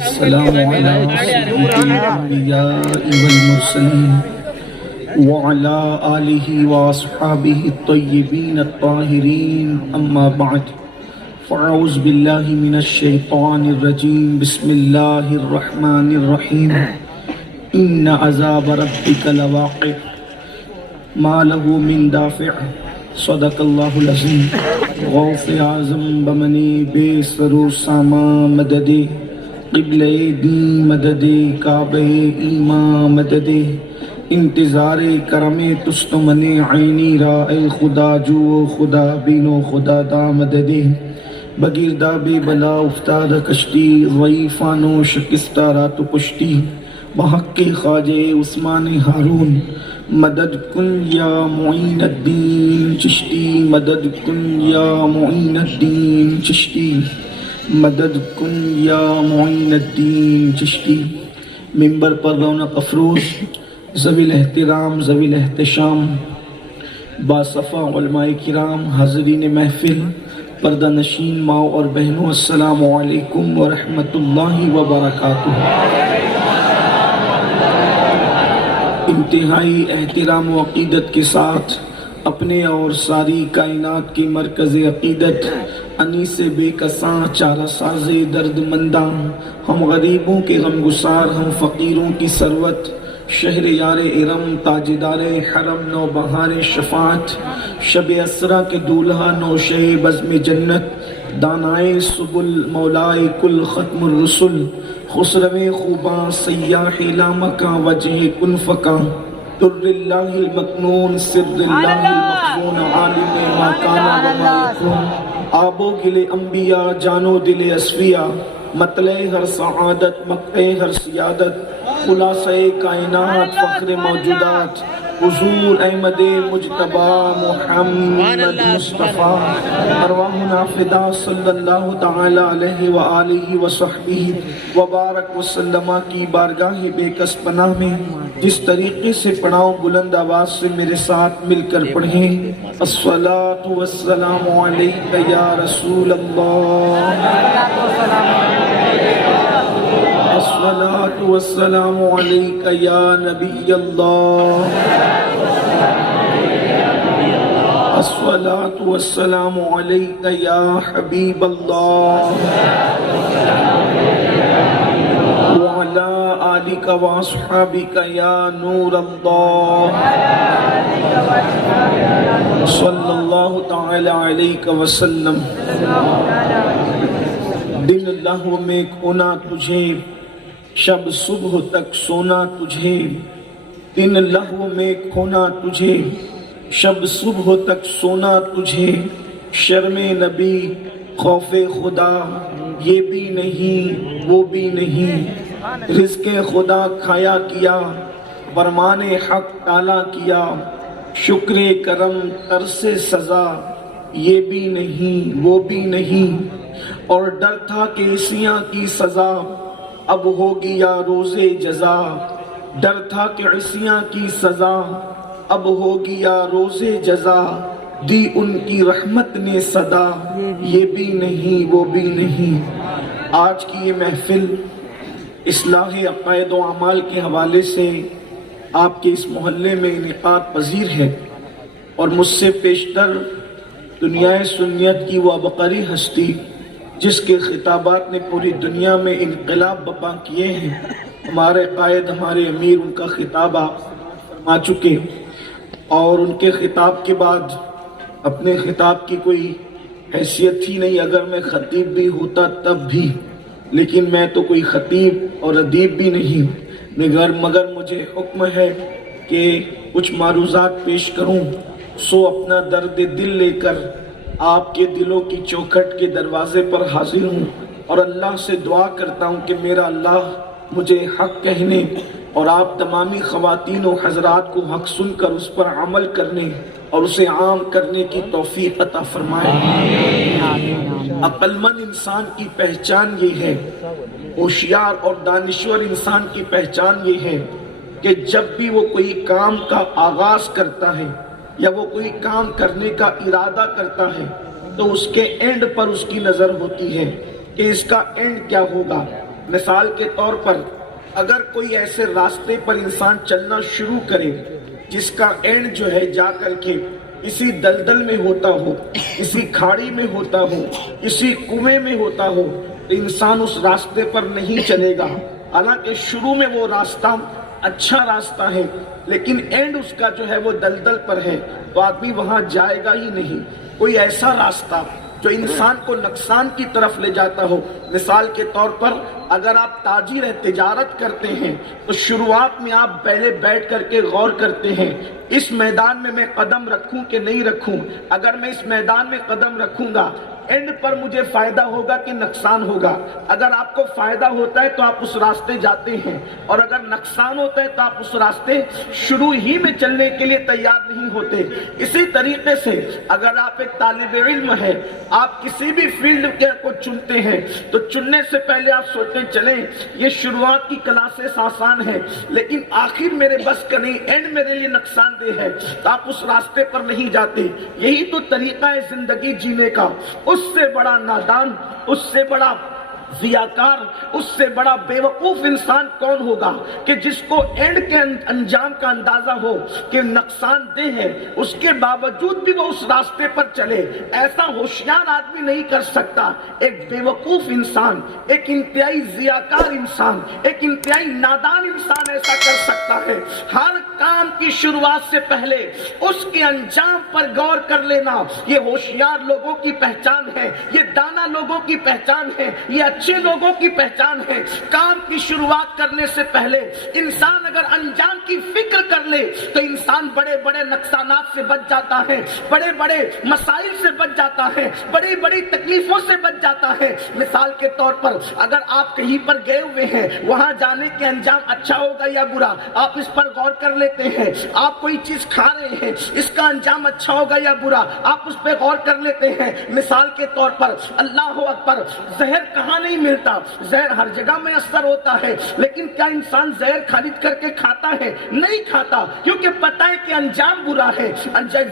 السلام على سيد الأنبياء والمرسلين وعلى آله وأصحابه الطيبين الطاهرين أما بعد فأعوذ بالله من الشيطان الرجيم بسم الله الرحمن الرحيم إن عذاب ربك لواقع ما له من دافع صدق الله العظيم غوث اعظم بمنی بے سرو ساما مددے قبلِ دین مددے کعبہ ایمان مددے انتظار کرم تست من عینی را اے خدا جو خدا بینو خدا دا مددے بگیردہ بے بلا افتاد کشتی ضعیفانو شکستہ رات پشتی بحق خواجہ عثمان ہارون مدد کن یا معین الدین چشتی مدد کن یا معین الدین چشتی مدد کن یا معین الدین چشتی منبر پر رونق افروز ذوی الاحترام ذوی الاحتشام باصفا علماء کرام حاضرین محفل پردہ نشین ماؤں اور بہنوں السلام علیکم ورحمۃ اللہ وبرکاتہ۔ انتہائی احترام و عقیدت کے ساتھ اپنے اور ساری کائنات کی مرکز عقیدت انیس بے کساں چارہ ساز درد منداں ہم غریبوں کے غم گسار ہم فقیروں کی ثروت شہر یار ارم تاجدار حرم نو بہار شفاعت شب اسرا کے دولہا نوشے بزم جنت دانائے سبل مولائے کل ختم الرسل خسرو خوباں سیاح لامکاں وجہ کن فکاں در اللہ المکنون سر اللہ المخزون عالم ما کانا وما یکون آب و گل انبیاء جانو دل اصفیاء مطلع ہر سعادت مقطع ہر سیادت خلاصہ کائنات فخر موجودات حضور احمد مجتبی محمد مصطفیٰ ارواحنا فدا صلی اللہ تعالی علیہ وآلہ وصحبہ وبارک وسلم کی بارگاہ بے کس پناہ میں جس طریقے سے پڑھاؤں بلند آواز سے میرے ساتھ مل کر پڑھیں الصلاۃ والسلام علیک یا رسول اللہ الصلاۃ والسلام علیک یا نبی اللہ الصلاۃ والسلام علیک یا حبیب اللہ وعلی آلک واصحابک یا نور اللہ صلی اللہ تعالی علیہ وسلم۔ دن لہو میں کھونا تجھے شب صبح تک سونا تجھے دن لہو میں کھونا تجھے شب صبح تک سونا تجھے شرم نبی خوف خدا یہ بھی نہیں وہ بھی نہیں رزق خدا کھایا کیا فرمان حق ٹالا کیا شکر کرم ترس سزا یہ بھی نہیں وہ بھی نہیں اور ڈر تھا کہ عصیاں کی سزا اب ہوگی یا روز جزا ڈر تھا کہ عصیاں کی سزا اب ہوگی یا روز جزا دی ان کی رحمت نے صدا یہ بھی نہیں وہ بھی نہیں۔ آج کی یہ محفل اصلاح عقائد و اعمال کے حوالے سے آپ کے اس محلے میں انعقاد پذیر ہے اور مجھ سے پیشتر دنیا سنیت کی وہ عبقری ہستی جس کے خطابات نے پوری دنیا میں انقلاب برپا کیے ہیں ہمارے قائد ہمارے امیر ان کا خطاب آپ فرما چکے اور ان کے خطاب کے بعد اپنے خطاب کی کوئی حیثیت ہی نہیں اگر میں خطیب بھی ہوتا تب بھی لیکن میں تو کوئی خطیب اور ادیب بھی نہیں مگر مجھے حکم ہے کہ کچھ معروضات پیش کروں سو اپنا درد دل لے کر آپ کے دلوں کی چوکھٹ کے دروازے پر حاضر ہوں اور اللہ سے دعا کرتا ہوں کہ میرا اللہ مجھے حق کہنے اور آپ تمامی خواتین و حضرات کو حق سن کر اس پر عمل کرنے اور اسے عام کرنے کی توفیق عطا فرمائے۔ عقل مند انسان کی پہچان یہ ہے ہوشیار اور دانشور انسان کی پہچان یہ ہے کہ جب بھی وہ کوئی کام کا آغاز کرتا ہے یا وہ کوئی کام کرنے کا ارادہ کرتا ہے تو اس کے اینڈ پر اس کی نظر ہوتی ہے کہ اس کا اینڈ کیا ہوگا۔ مثال کے طور پر اگر کوئی ایسے راستے پر انسان چلنا شروع کرے جس کا اینڈ جو ہے جا کر کے اسی دلدل میں ہوتا ہو، اسی کھاڑی میں ہوتا ہو، اسی کنویں میں ہوتا ہو، تو انسان اس راستے پر نہیں چلے گا۔ حالانکہ شروع میں وہ راستہ اچھا راستہ ہے لیکن اینڈ اس کا جو ہے وہ دلدل پر ہے، تو آدمی وہاں جائے گا ہی نہیں۔ کوئی ایسا راستہ جو انسان کو نقصان کی طرف لے جاتا ہو، مثال کے طور پر اگر آپ تاجر ہیں، تجارت کرتے ہیں، تو شروعات میں آپ پہلے بیٹھ کر کے غور کرتے ہیں اس میدان میں قدم رکھوں کہ نہیں رکھوں، اگر میں اس میدان میں قدم رکھوں گا اینڈ پر مجھے فائدہ ہوگا کہ نقصان ہوگا۔ اگر آپ کو فائدہ ہوتا ہے تو آپ اس راستے جاتے ہیں، اور اگر نقصان ہوتا ہے تو آپ اس راستے شروع ہی میں چلنے کے لیے تیار نہیں ہوتے۔ اسی طریقے سے اگر آپ ایک طالب علم ہے، آپ کسی بھی فیلڈ کو چنتے ہیں تو چننے سے پہلے آپ سوچتے ہیں چلیں یہ شروعات کی کلاسز آسان ہے لیکن آخر میرے بس کا نہیں، اینڈ میرے لیے نقصان دہ ہے، تو آپ اس راستے پر نہیں جاتے۔ یہی تو طریقہ ہے زندگی جینے کا۔ اس سے بڑا نادان، اس سے بڑا ضیاکار، اس سے بڑا بے وقوف انسان کون ہوگا کہ جس کو اینڈ کے انجام کا اندازہ ہو کہ نقصان دہ ہے، اس کے باوجود بھی وہ اس راستے پر چلے۔ ایسا ہوشیار آدمی نہیں کر سکتا۔ ایک بے وقوف انسان، ایک انتہائی ضیاکار انسان، ایک انتہائی نادان انسان ایسا کر سکتا ہے۔ ہر کام کی شروعات سے پہلے اس کے انجام پر غور کر لینا، یہ ہوشیار لوگوں کی پہچان ہے، یہ دانا لوگوں کی پہچان ہے، یہ اچھے لوگوں کی پہچان ہے۔ کام کی شروعات کرنے سے پہلے انسان اگر انجام کی فکر کر لے تو انسان بڑے بڑے نقصانات سے بچ جاتا ہے، بڑے بڑے مسائل سے بچ جاتا ہے، بڑی بڑی تکلیفوں سے بچ جاتا ہے۔ مثال کے طور پر اگر آپ کہیں پر گئے ہوئے ہیں، وہاں جانے کے انجام اچھا ہوگا یا برا، آپ اس پر غور کر لیتے ہیں۔ آپ کوئی چیز کھا رہے ہیں، اس کا انجام اچھا ہوگا یا برا، آپ اس پہ غور کر لیتے ہیں۔ مثال کے طور پر اللہ اکبر، زہر کہاں نہیں ملتا، زہر ہر جگہ میں اثر ہوتا ہے، لیکن کیا انسان زہر خرید کر کے کھاتا ہے؟ نہیں کھاتا، کیونکہ پتہ ہے کہ انجام برا ہے۔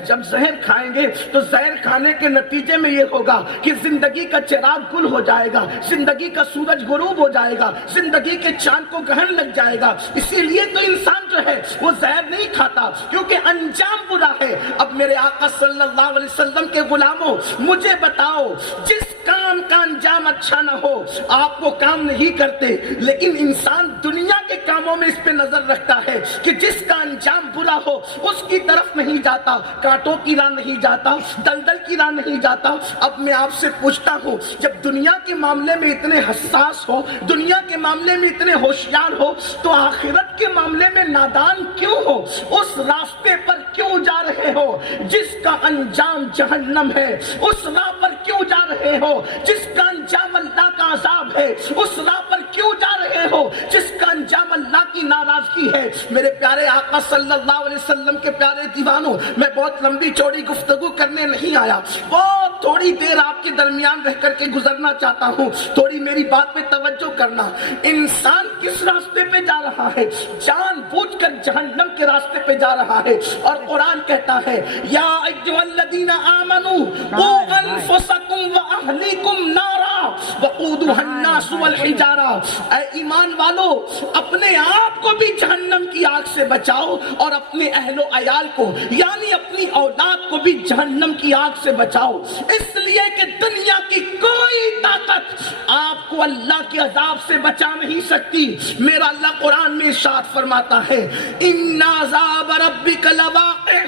جب زہر کھائیں گے تو زہر کھانے کے نتیجے میں یہ ہوگا کہ زندگی کا چراغ گل ہو جائے گا، زندگی کا سورج غروب ہو جائے گا، زندگی کے چاند کو گرہن لگ جائے گا۔ اسی لیے تو انسان جو ہے وہ زہر نہیں کھاتا، کیونکہ انجام برا ہے۔ اب میرے آقا صلی اللہ علیہ وسلم کے غلاموں، مجھے بتاؤ، جس کام کا انجام اچھا نہ ہو آپ وہ کام نہیں کرتے، لیکن انسان دنیا کے کاموں میں اس پہ نظر رکھتا ہے کہ جس کا انجام برا ہو اس کی طرف نہیں جاتا، کانٹوں کی راہ نہیں جاتا، دلدل کی راہ نہیں جاتا۔ اب میں آپ سے پوچھتا ہوں، جب دنیا کے معاملے میں اتنے حساس ہو، دنیا کے معاملے میں اتنے ہوشیار ہو، تو آخرت کے معاملے میں نادان کیوں ہو؟ اس راستے پر کیوں جا رہے ہو جس کا انجام جہنم ہے؟ اس راہ پر کیوں جا رہے ہو جس کا انجام اللہ کا عذاب ہے؟ اس راہ پر کیوں جا رہے ہو جس کا انجام اللہ کی ناراضگی ہے؟ میرے پیارے آقا صلی اللہ علیہ وسلم کے پیارے دیوانوں، میں بہت لمبی چوڑی گفتگو کرنے نہیں آیا، بہت تھوڑی دیر آپ کے درمیان رہ کر کے گزرنا چاہتا ہوں، تھوڑی میری بات پہ توجہ کرنا۔ انسان کس راستے پہ جا رہا ہے؟ جان بوجھ کر جہنم کے راستے پہ جا رہا ہے، اور قرآن کہتا ہے یا ایھا الذین آمنوا قوا انفسکم واہلیکم نارا وقودھا الناس والحجارہ، اے ایمان والو اپنے آپ کو بھی جہنم کی آگ سے بچاؤ اور اپنے اہل و عیال کو یعنی اپنی اولاد کو بھی جہنم کی آگ سے بچاؤ، اس لیے کہ دنیا کی کوئی طاقت آپ کو اللہ کے عذاب سے بچا نہیں سکتی۔ میرا اللہ قرآن میں ارشاد فرماتا ہے ان عذاب ربک لواقع،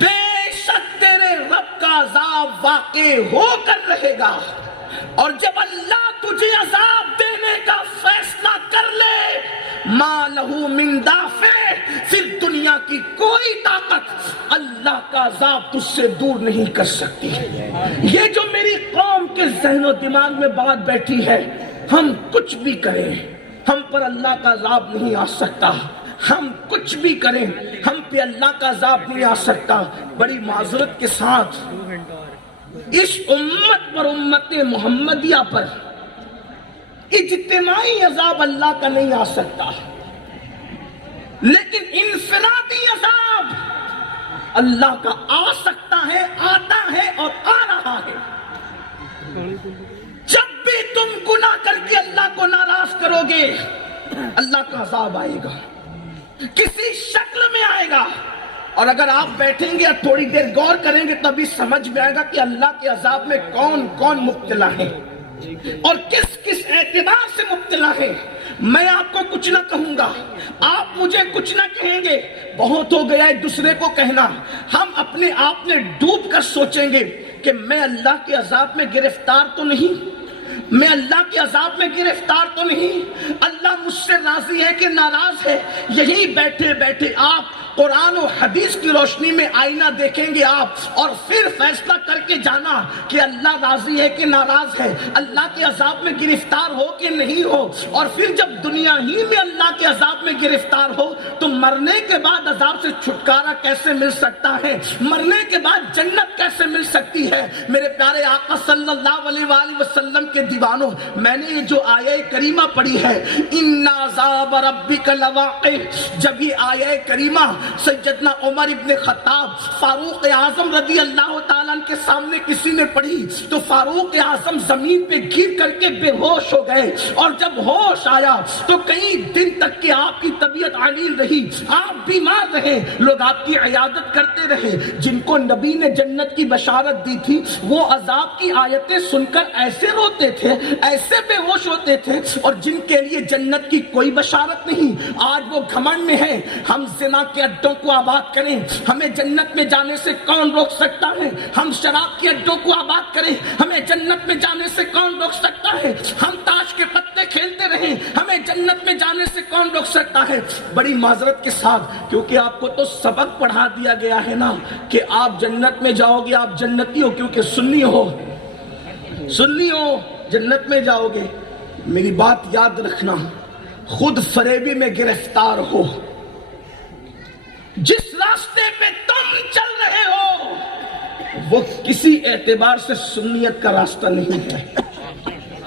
بے شک تیرے رب کا عذاب واقع ہو کر رہے گا، اور جب اللہ تجھے عذاب دینے کا فیصلہ کر لے ما لہو من دافع، پھر دنیا کی کوئی طاقت اللہ کا عذاب تجھ سے دور نہیں کر سکتی۔ یہ جو میری قوم کے ذہن و دماغ میں بات بیٹھی ہے، ہم کچھ بھی کریں ہم پر اللہ کا عذاب نہیں آ سکتا، ہم کچھ بھی کریں ہم پہ اللہ کا عذاب نہیں آ سکتا۔ بڑی معذرت کے ساتھ اس امت پر، امت محمدیہ پر اجتماعی عذاب اللہ کا نہیں آ سکتا، لیکن انفرادی عذاب اللہ کا آ سکتا ہے، آتا ہے اور آ رہا ہے۔ جب بھی تم گناہ کر کے اللہ کو ناراض کرو گے، اللہ کا عذاب آئے گا، کسی شکل میں آئے گا۔ اور اگر آپ بیٹھیں گے اور تھوڑی دیر غور کریں گے تبھی سمجھ میں آئے گا کہ اللہ کے عذاب میں کون کون مبتلا ہے اور کس کس اعتبار سے مبتلا ہے۔ میں آپ کو کچھ نہ کہوں گا، آپ مجھے کچھ نہ کہیں گے، بہت ہو گیا ایک دوسرے کو کہنا۔ ہم اپنے آپ میں ڈوب کر سوچیں گے کہ میں اللہ کے عذاب میں گرفتار تو نہیں، میں اللہ کے عذاب میں گرفتار تو نہیں، اللہ مجھ سے راضی ہے کہ ناراض ہے۔ یہی بیٹھے بیٹھے آپ قرآن و حدیث کی روشنی میں آئینہ دیکھیں گے آپ، اور پھر فیصلہ کر کے جانا کہ اللہ راضی ہے کہ ناراض ہے، اللہ کے عذاب میں گرفتار ہو کہ نہیں ہو۔ اور پھر جب دنیا ہی میں اللہ کے عذاب میں گرفتار ہو تو مرنے کے بعد عذاب سے چھٹکارا کیسے مل سکتا ہے، مرنے کے بعد جنت کیسے مل سکتی ہے۔ میرے پیارے آقا صلی اللہ علیہ وآلہ وسلم کے دیوانوں، میں نے یہ جو آیہ کریمہ پڑھی ہے، ان عذاب ربک لواقع، جب یہ آیہ کریمہ سیدنا عمر ابن خطاب فاروق اعظم رضی اللہ تعالیٰ کے سامنے کسی نے پڑھی تو فاروق اعظم زمین پہ گر کر کے بے ہوش ہو گئے، اور جب ہوش آیا تو کئی دن تک کہ آپ کی طبیعت علیل رہی، آپ بیمار رہے، لوگ آپ کی عیادت کرتے رہے۔ جن کو نبی نے جنت کی بشارت دی تھی وہ عذاب کی آیتیں سن کر ایسے روتے تھے، ایسے بے ہوش ہوتے تھے، اور جن کے لیے جنت کی کوئی بشارت نہیں، آج وہ گھمنڈ میں ہیں۔ ہم زنا کے اڈوں کو آباد کریں، ہمیں جنت میں جانے سے کون روک سکتا ہے؟ ہم شراب کے اڈوں کو آباد کریں، ہمیں جنت میں جانے سے کون روک سکتا ہے؟ ہم تاش کے پتے کھیلتے رہیں، ہمیں جنت میں جانے سے کون روک سکتا ہے؟ بڑی معذرت کے ساتھ، کیونکہ آپ کو تو سبق پڑھا دیا گیا ہے نا کہ آپ جنت میں جاؤ گے، آپ جنتی ہو کیونکہ سنی ہو، سنی ہو جنت میں جاؤ گے۔ میری بات یاد رکھنا، خود فریبی میں گرفتار ہو، جس راستے پہ تم چل رہے ہو وہ کسی اعتبار سے سنیت کا راستہ نہیں ہے۔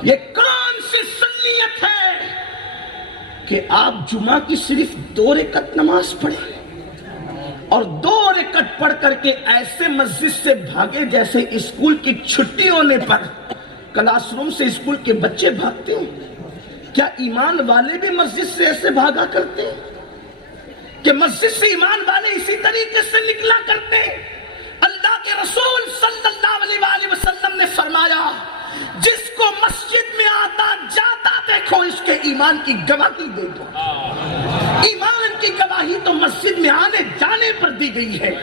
یہ کون سی سنیت ہے کہ آپ جمعہ کی صرف 2 رکعت نماز پڑھیں اور 2 رکعت پڑھ کر کے ایسے مسجد سے بھاگے جیسے اسکول کی چھٹی ہونے پر کلاس روم سے اسکول کے بچے بھاگتے ہیں؟ کیا ایمان والے بھی مسجد سے ایسے بھاگا کرتے ہیں کہ مسجد سے ایمان والے اسی طریقے سے نکلا کرتے ہیں؟ اللہ کے رسول صلی اللہ علیہ وآلہ وسلم نے فرمایا، جس کو مسجد میں آتا جاتا دیکھو اس کے ایمان کی گواہی دے دو۔ ایمان کی گواہی تو مسجد میں آنے جانے پر دی گئی ہے،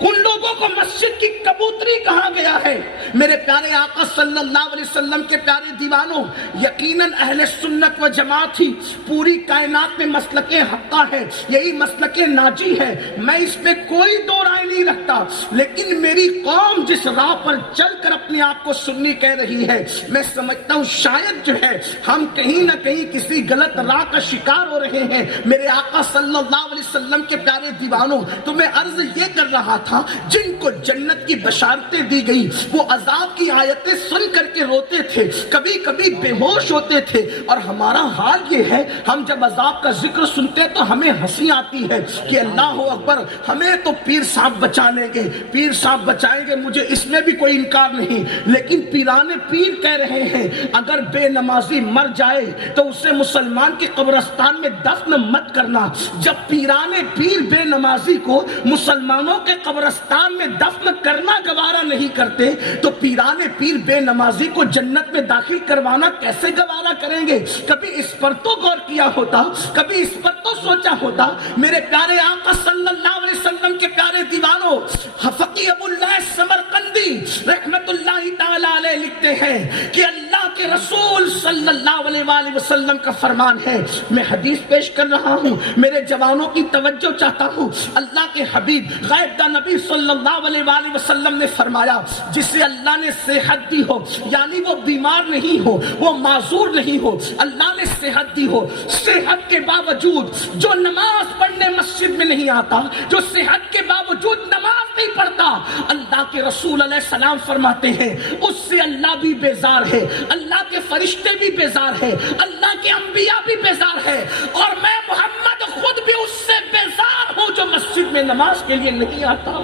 ان لوگوں کو مسجد کی کبوتری کہا گیا ہے۔ میرے پیارے آقا صلی اللہ علیہ وسلم کے پیارے دیوانوں، یقیناً اہل سنت و جماعت ہی پوری کائنات میں مسلک حقہ ہے، یہی مسلک ناجی ہے، میں اس میں کوئی دو رائے نہیں رکھتا۔ لیکن میری قوم جس راہ پر چل کر اپنے آپ کو سنی کہہ رہی ہے، میں سمجھتا ہوں شاید جو ہے ہم کہیں نہ کہیں کسی غلط راہ کا شکار ہو رہے ہیں۔ میرے آقا صلی اللہ علیہ وسلم کے پیارے دیوانوں، تو میں عرض یہ کر رہا تھا، جن کو جنت کی بشارتیں دی گئی وہ عذاب کی آیتیں سن کر کے روتے تھے، کبھی کبھی بے ہوش ہوتے تھے، اور ہمارا حال یہ ہے ہم جب عذاب کا ذکر سنتے تو ہمیں ہنسی آتی ہے کہ اللہ اکبر، ہمیں تو پیر صاحب بچا لیں گے، پیر صاحب بچائیں گے، مجھے اس میں بھی کوئی انکار نہیں۔ لیکن پیرانے پیر کہہ رہے ہیں اگر بے نمازی مر جائے تو اسے مسلمان کے قبرستان میں دفن مت کرنا۔ جب پیرانے پیر بے نمازی کو مسلمانوں کے قبرستان میں دفن کرنا گوارا نہیں کرتے تو پیرانے پیر بے نمازی کو جنت میں داخل کروانا کیسے گوارا کریں گے؟ کبھی اس پر تو غور کیا ہوتا، کبھی اس پر تو سوچا ہوتا۔ میرے پیارے آقا صلی اللہ علیہ وسلم کے پیارے دیوانوں، فقیہ ابو اللہ سمرقندی رحمت اللہ تعالی علیہ لکھتے ہیں کہ اللہ کے رسول صلی اللہ علیہ وآلہ وسلم کا فرمان ہے، میں حدیث پیش کر رہا ہوں، میرے جوانوں کی توجہ چاہتا ہوں۔ اللہ کے حبیب غیب دا نبی صلی اللہ علیہ وآلہ وسلم نے فرمایا، جسے اللہ نے صحت دی ہو، یعنی وہ بیمار نہیں ہو، وہ معذور نہیں ہو، اللہ نے صحت دی ہو، صحت کے باوجود جو نماز پڑھنے مسجد میں نہیں آتا، جو صحت کے باوجود نماز نہیں پڑھتا، اللہ کے رسول علیہ السلام فرماتے ہیں اس سے اللہ بھی بیزار ہے، اللہ کے فرشتے بھی بیزار ہے، اللہ کے انبیاء بھی بیزار ہے، اور میں محمد خود بھی اس سے بیزار ہوں جو مسجد میں نماز کے لیے نہیں آتا۔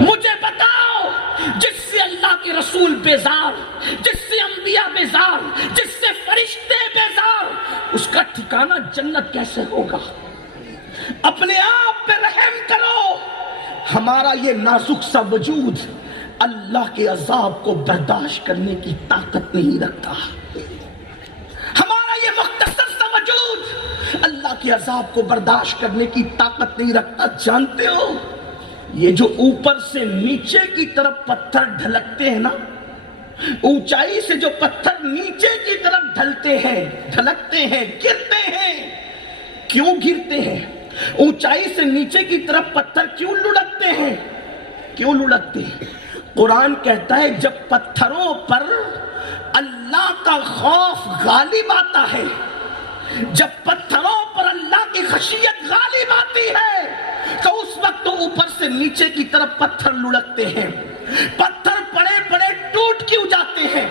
مجھے بتاؤ، جس سے اللہ کے رسول بیزار، جس سے انبیاء بیزار اس کا ٹھکانہ جنت کیسے ہوگا؟ اپنے آپ پہ رحم کرو. ہمارا یہ نازک سا وجود اللہ کے عذاب کو برداشت کرنے کی طاقت نہیں رکھتا. ہمارا یہ مختصر سا وجود اللہ کے عذاب کو برداشت کرنے کی طاقت نہیں رکھتا. جانتے ہو یہ جو اوپر سے نیچے کی طرف پتھر ڈھلکتے ہیں نا، اونچائی سے جو پتھر نیچے کی طرف ڈھلتے ہیں، ڈھلکتے ہیں، گرتے ہیں، کیوں گرتے ہیں؟ اونچائی سے نیچے کی طرف پتھر کیوں لڑکتے ہیں؟ کیوں لڑکتے ہیں؟ قرآن کہتا ہے جب پتھروں پر اللہ کا خوف غالب آتا ہے، جب پتھروں پر اللہ کی خشیت غالب آتی ہے تو اس وقت تو اوپر سے نیچے کی طرف پتھر لڑکتے ہیں. پتھر پڑے پڑے ٹوٹ کیوں جاتے ہیں؟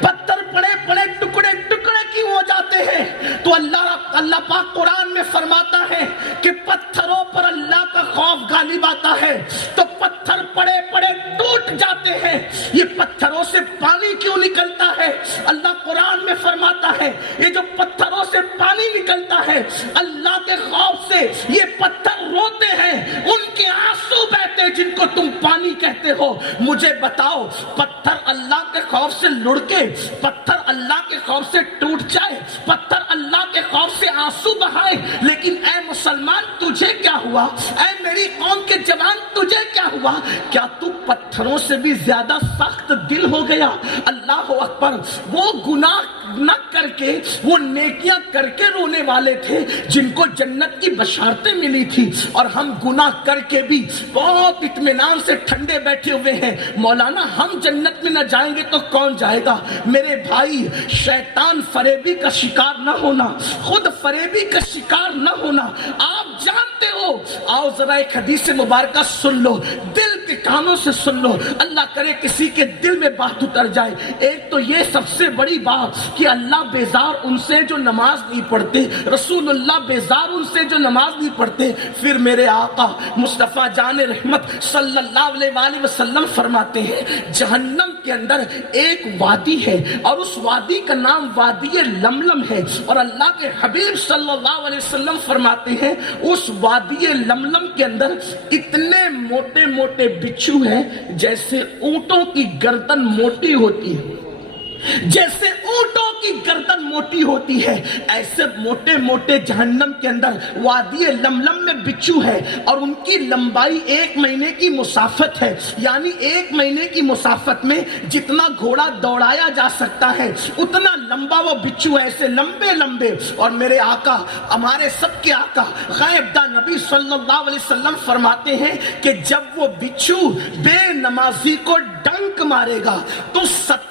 پتھر پڑے پڑے ٹکڑے ٹکڑے کیوں ہو جاتے ہیں؟ تو اللہ پاک قرآن میں فرماتا ہے کہ پتھروں پر اللہ کا خوف غالب آتا ہے تو پتھر پڑے پڑے ٹوٹ جاتے ہیں. یہ پتھروں سے پانی کیوں نکلتا ہے؟ اللہ قرآن میں فرماتا ہے یہ جو پتھروں سے پانی نکلتا ہے اللہ کے خوف سے یہ پتھر روتے ہیں، ان کے آنسو بہتے جن کو تم پانی کہتے ہو. مجھے بتاؤ پتھر اللہ کے خوف سے لڑکے، پتھر اللہ کے خوف سے ٹوٹ جائے، پتھر اللہ کے خوف سے آنسو بہائے، لیکن اے مسلمان تجھے کیا ہوا؟ اے میری قوم کے جوان تجھے کیا ہوا؟ کیا تو پتھروں سے بھی زیادہ سخت دل ہو گیا؟ اللہ اکبر. وہ گناہ نہ کر کے وہ نیکیاں کر کے رونے والے تھے جن کو جنت کی بشارتیں ملی تھی، اور ہم گناہ کر کے بھی بہت اطمینان سے ٹھنڈے بیٹھے ہوئے ہیں. مولانا ہم جنت میں نہ جائیں گے تو کون جائے گا؟ میرے بھائی شیطان فریبی کا شکار نہ ہونا، خود فریبی کا شکار نہ ہونا. آپ جانتے ہو، آؤ ذرا ایک حدیث مبارکہ سن لو، دل کے کانوں سے سن لو، اللہ کرے کسی کے دل میں بات اتر جائے. ایک تو یہ سب سے بڑی بات کہ اللہ بیزار ان سے جو نماز نہیں پڑھتے، رسول اللہ بیزار ان سے جو نماز نہیں پڑھتے. پھر میرے آقا مصطفیٰ جان رحمت صلی اللہ علیہ وآلہ وسلم فرماتے ہیں جہنم کے اندر ایک وادی ہے اور اس وادی کا نام وادی لملم ہے، اور اللہ کے حبیب صلی اللہ علیہ وسلم فرماتے ہیں اس وادی لملم کے اندر اتنے موٹے موٹے بچھو ہیں جیسے اونٹوں کی گردن موٹی ہوتی ہے، جیسے اونٹوں کی گردن موٹی ہوتی ہے ایسے موٹے موٹے جہنم کے اندر وادی لملم میں بچھو ہے، اور ان کی لمبائی 1 مہینے کی مسافت ہے. یعنی 1 مہینے کی مسافت میں جتنا گھوڑا دوڑایا جا سکتا ہے اتنا لمبا وہ بچھو ہے، ایسے لمبے لمبے. اور میرے آقا، ہمارے سب کے آقا غیب داں نبی صلی اللہ علیہ وسلم فرماتے ہیں کہ جب وہ بچھو بے نمازی کو ڈنک مارے گا تو 70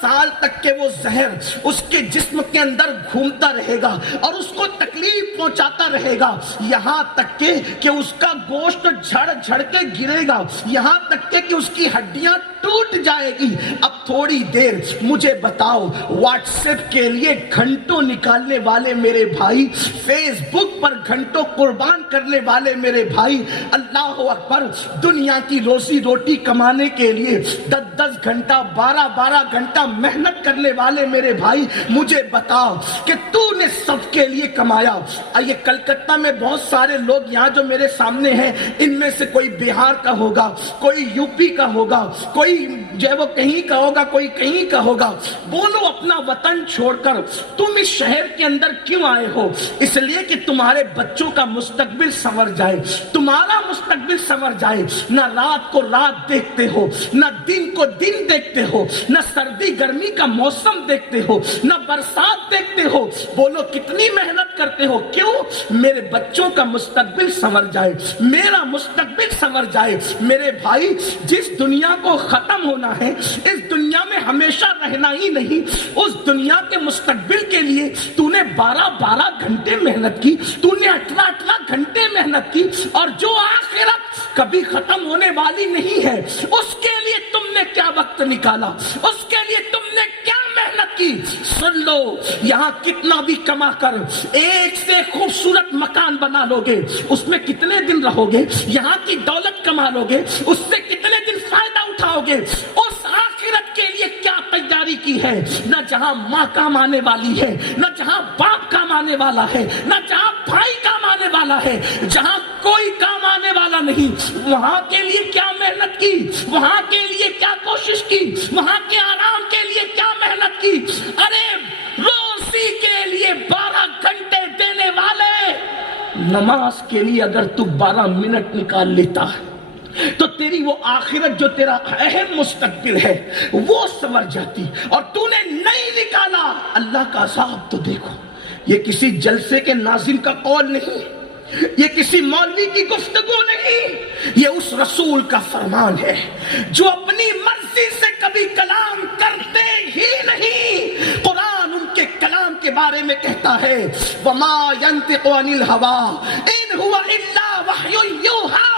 سال تک کہ وہ زہر اس کے جسم کے اندر گھومتا رہے گا اور اس کو تکلیف پہنچاتا رہے گا، یہاں تک کہ اس کا گوشت جھڑ جھڑ کے گرے گا، یہاں تک کہ اس کی ہڈیاں ٹوٹ جائے گی. اب تھوڑی دیر مجھے بتاؤ، واٹس ایپ کے لیے گھنٹوں نکالنے والے میرے بھائی، فیس بک پر گھنٹوں قربان کرنے والے میرے بھائی، اللہ اکبر، دنیا کی روزی روٹی کمانے کے لیے 10 گھنٹہ 12 گھنٹہ محنت کرنے والے میرے بھائی، مجھے بتاؤ کہ تو نے سب کے لیے کمایا. یہ کلکتہ میں بہت سارے لوگ یہاں جو میرے سامنے ہیں، ان میں سے کوئی بہار کا ہوگا، کوئی یو پی کا ہوگا، کوئی جو ہے وہ کہیں کا ہوگا، کوئی کہیں کا ہوگا. بولو اپنا وطن چھوڑ کر تم اس شہر کے اندر کیوں آئے ہو؟ اس لیے کہ تمہارے بچوں کا مستقبل سنور جائے، تمہارا مستقبل سنور جائے. نہ رات کو رات دیکھتے ہو، نہ دن کو دن دیکھتے ہو، نہ سردی گرمی کا موسم دیکھتے ہو، نہ برسات دیکھتے ہو. بولو کتنی محنت کرتے ہو؟ کیوں؟ میرے بچوں کا مستقبل سنور جائے، میرا مستقبل سنور جائے. میرے بھائی، جس دنیا کو ختم ہونا ہے، اس دنیا میں ہمیشہ رہنا ہی نہیں، اس دنیا کے مستقبل کے لیے تو نے 12 گھنٹے محنت کی، تو نے 18 گھنٹے محنت کی، اور جو آخرت کبھی ختم ہونے والی نہیں ہے اس کے لیے تم نے کیا وقت نکالا، اس کے لیے تم نے کیا محنت کی. سن لو، یہاں کتنا بھی کما کر ایک سے خوبصورت مکان بنا لو گے، اس میں کتنے دن رہو گے؟ یہاں کی دولت کما لو گے، اس سے کتنے دن فائدہ اٹھاؤ گے؟ اس آخرت کے لیے کیا تیار جاری کی ہے، نہ جہاں ماں کام آنے والی ہے، نہ جہاں باپ کام آنے والا ہے، نہ جہاں بھائی کام آنے والا ہے، جہاں کوئی کام آنے والا نہیں، وہاں کے لیے کیا محنت کی، وہاں کے لیے کیا کوشش کی، وہاں کے آرام کے لیے کیا محنت کی. ارے روزی کے لیے 12 گھنٹے دینے والے، نماز کے لیے اگر تو 12 منٹ نکال لیتا ہے تو تیری وہ آخرت جو تیرا اہم مستقبل ہے وہ سنور جاتی. اور تو نے نہیں نکالا، اللہ کا عذاب تو دیکھو. یہ کسی جلسے کے ناظم کا قول نہیں، یہ کسی مولوی کی گفتگو نہیں، یہ اس رسول کا فرمان ہے جو اپنی مرضی سے کبھی کلام کرتے ہی نہیں. قرآن ان کے کلام کے بارے میں کہتا ہے وَمَا يَنْتِقُ عَنِ الْهَوَىٰ إِنْ هُوَ إِلَّا وَحْيٌ يُوحَىٰ.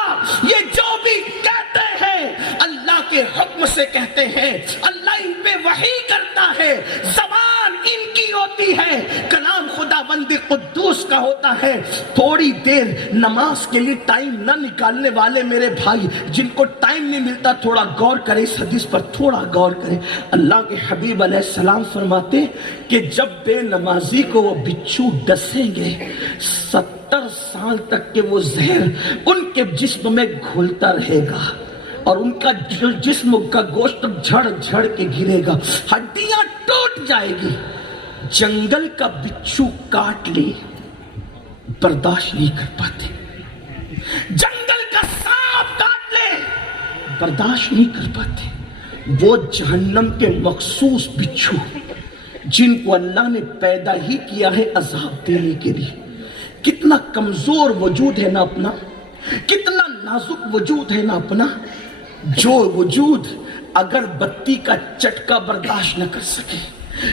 یہ جو بھی کہتے ہیں اللہ کے حکم سے کہتے ہیں، اللہ ان پہ وحی کرتا ہے. زبان ان کی ہوتی ہے، کلام خدا بند قدوس کا ہوتا ہے. تھوڑی دیر نماز کے لیے ٹائم نہ نکالنے والے میرے بھائی، جن کو ٹائم نہیں ملتا، تھوڑا غور کرے اس حدیث پر، تھوڑا غور کرے. اللہ کے حبیب علیہ السلام فرماتے کہ جب بے نمازی کو وہ بچھو ڈسیں گے 70 سال تک کہ وہ زہر ان کے جسم میں گھولتا رہے گا، اور ان کا جسم کا گوشت جھڑ جھڑ کے گرے گا، ہڈیاں ٹوٹ جائے گی. جنگل کا بچھو کاٹ لی برداشت نہیں کر پاتے، جنگل کا سانپ کاٹ لے برداشت نہیں کر پاتے. وہ جہنم کے مخصوص بچھو جن کو اللہ نے پیدا ہی کیا ہے عذاب دینے کے لیے. کتنا کمزور وجود ہے نا اپنا، کتنا نازک وجود ہے نا اپنا. جو وجود اگر بتی کا چٹکا برداشت نہ کر سکے،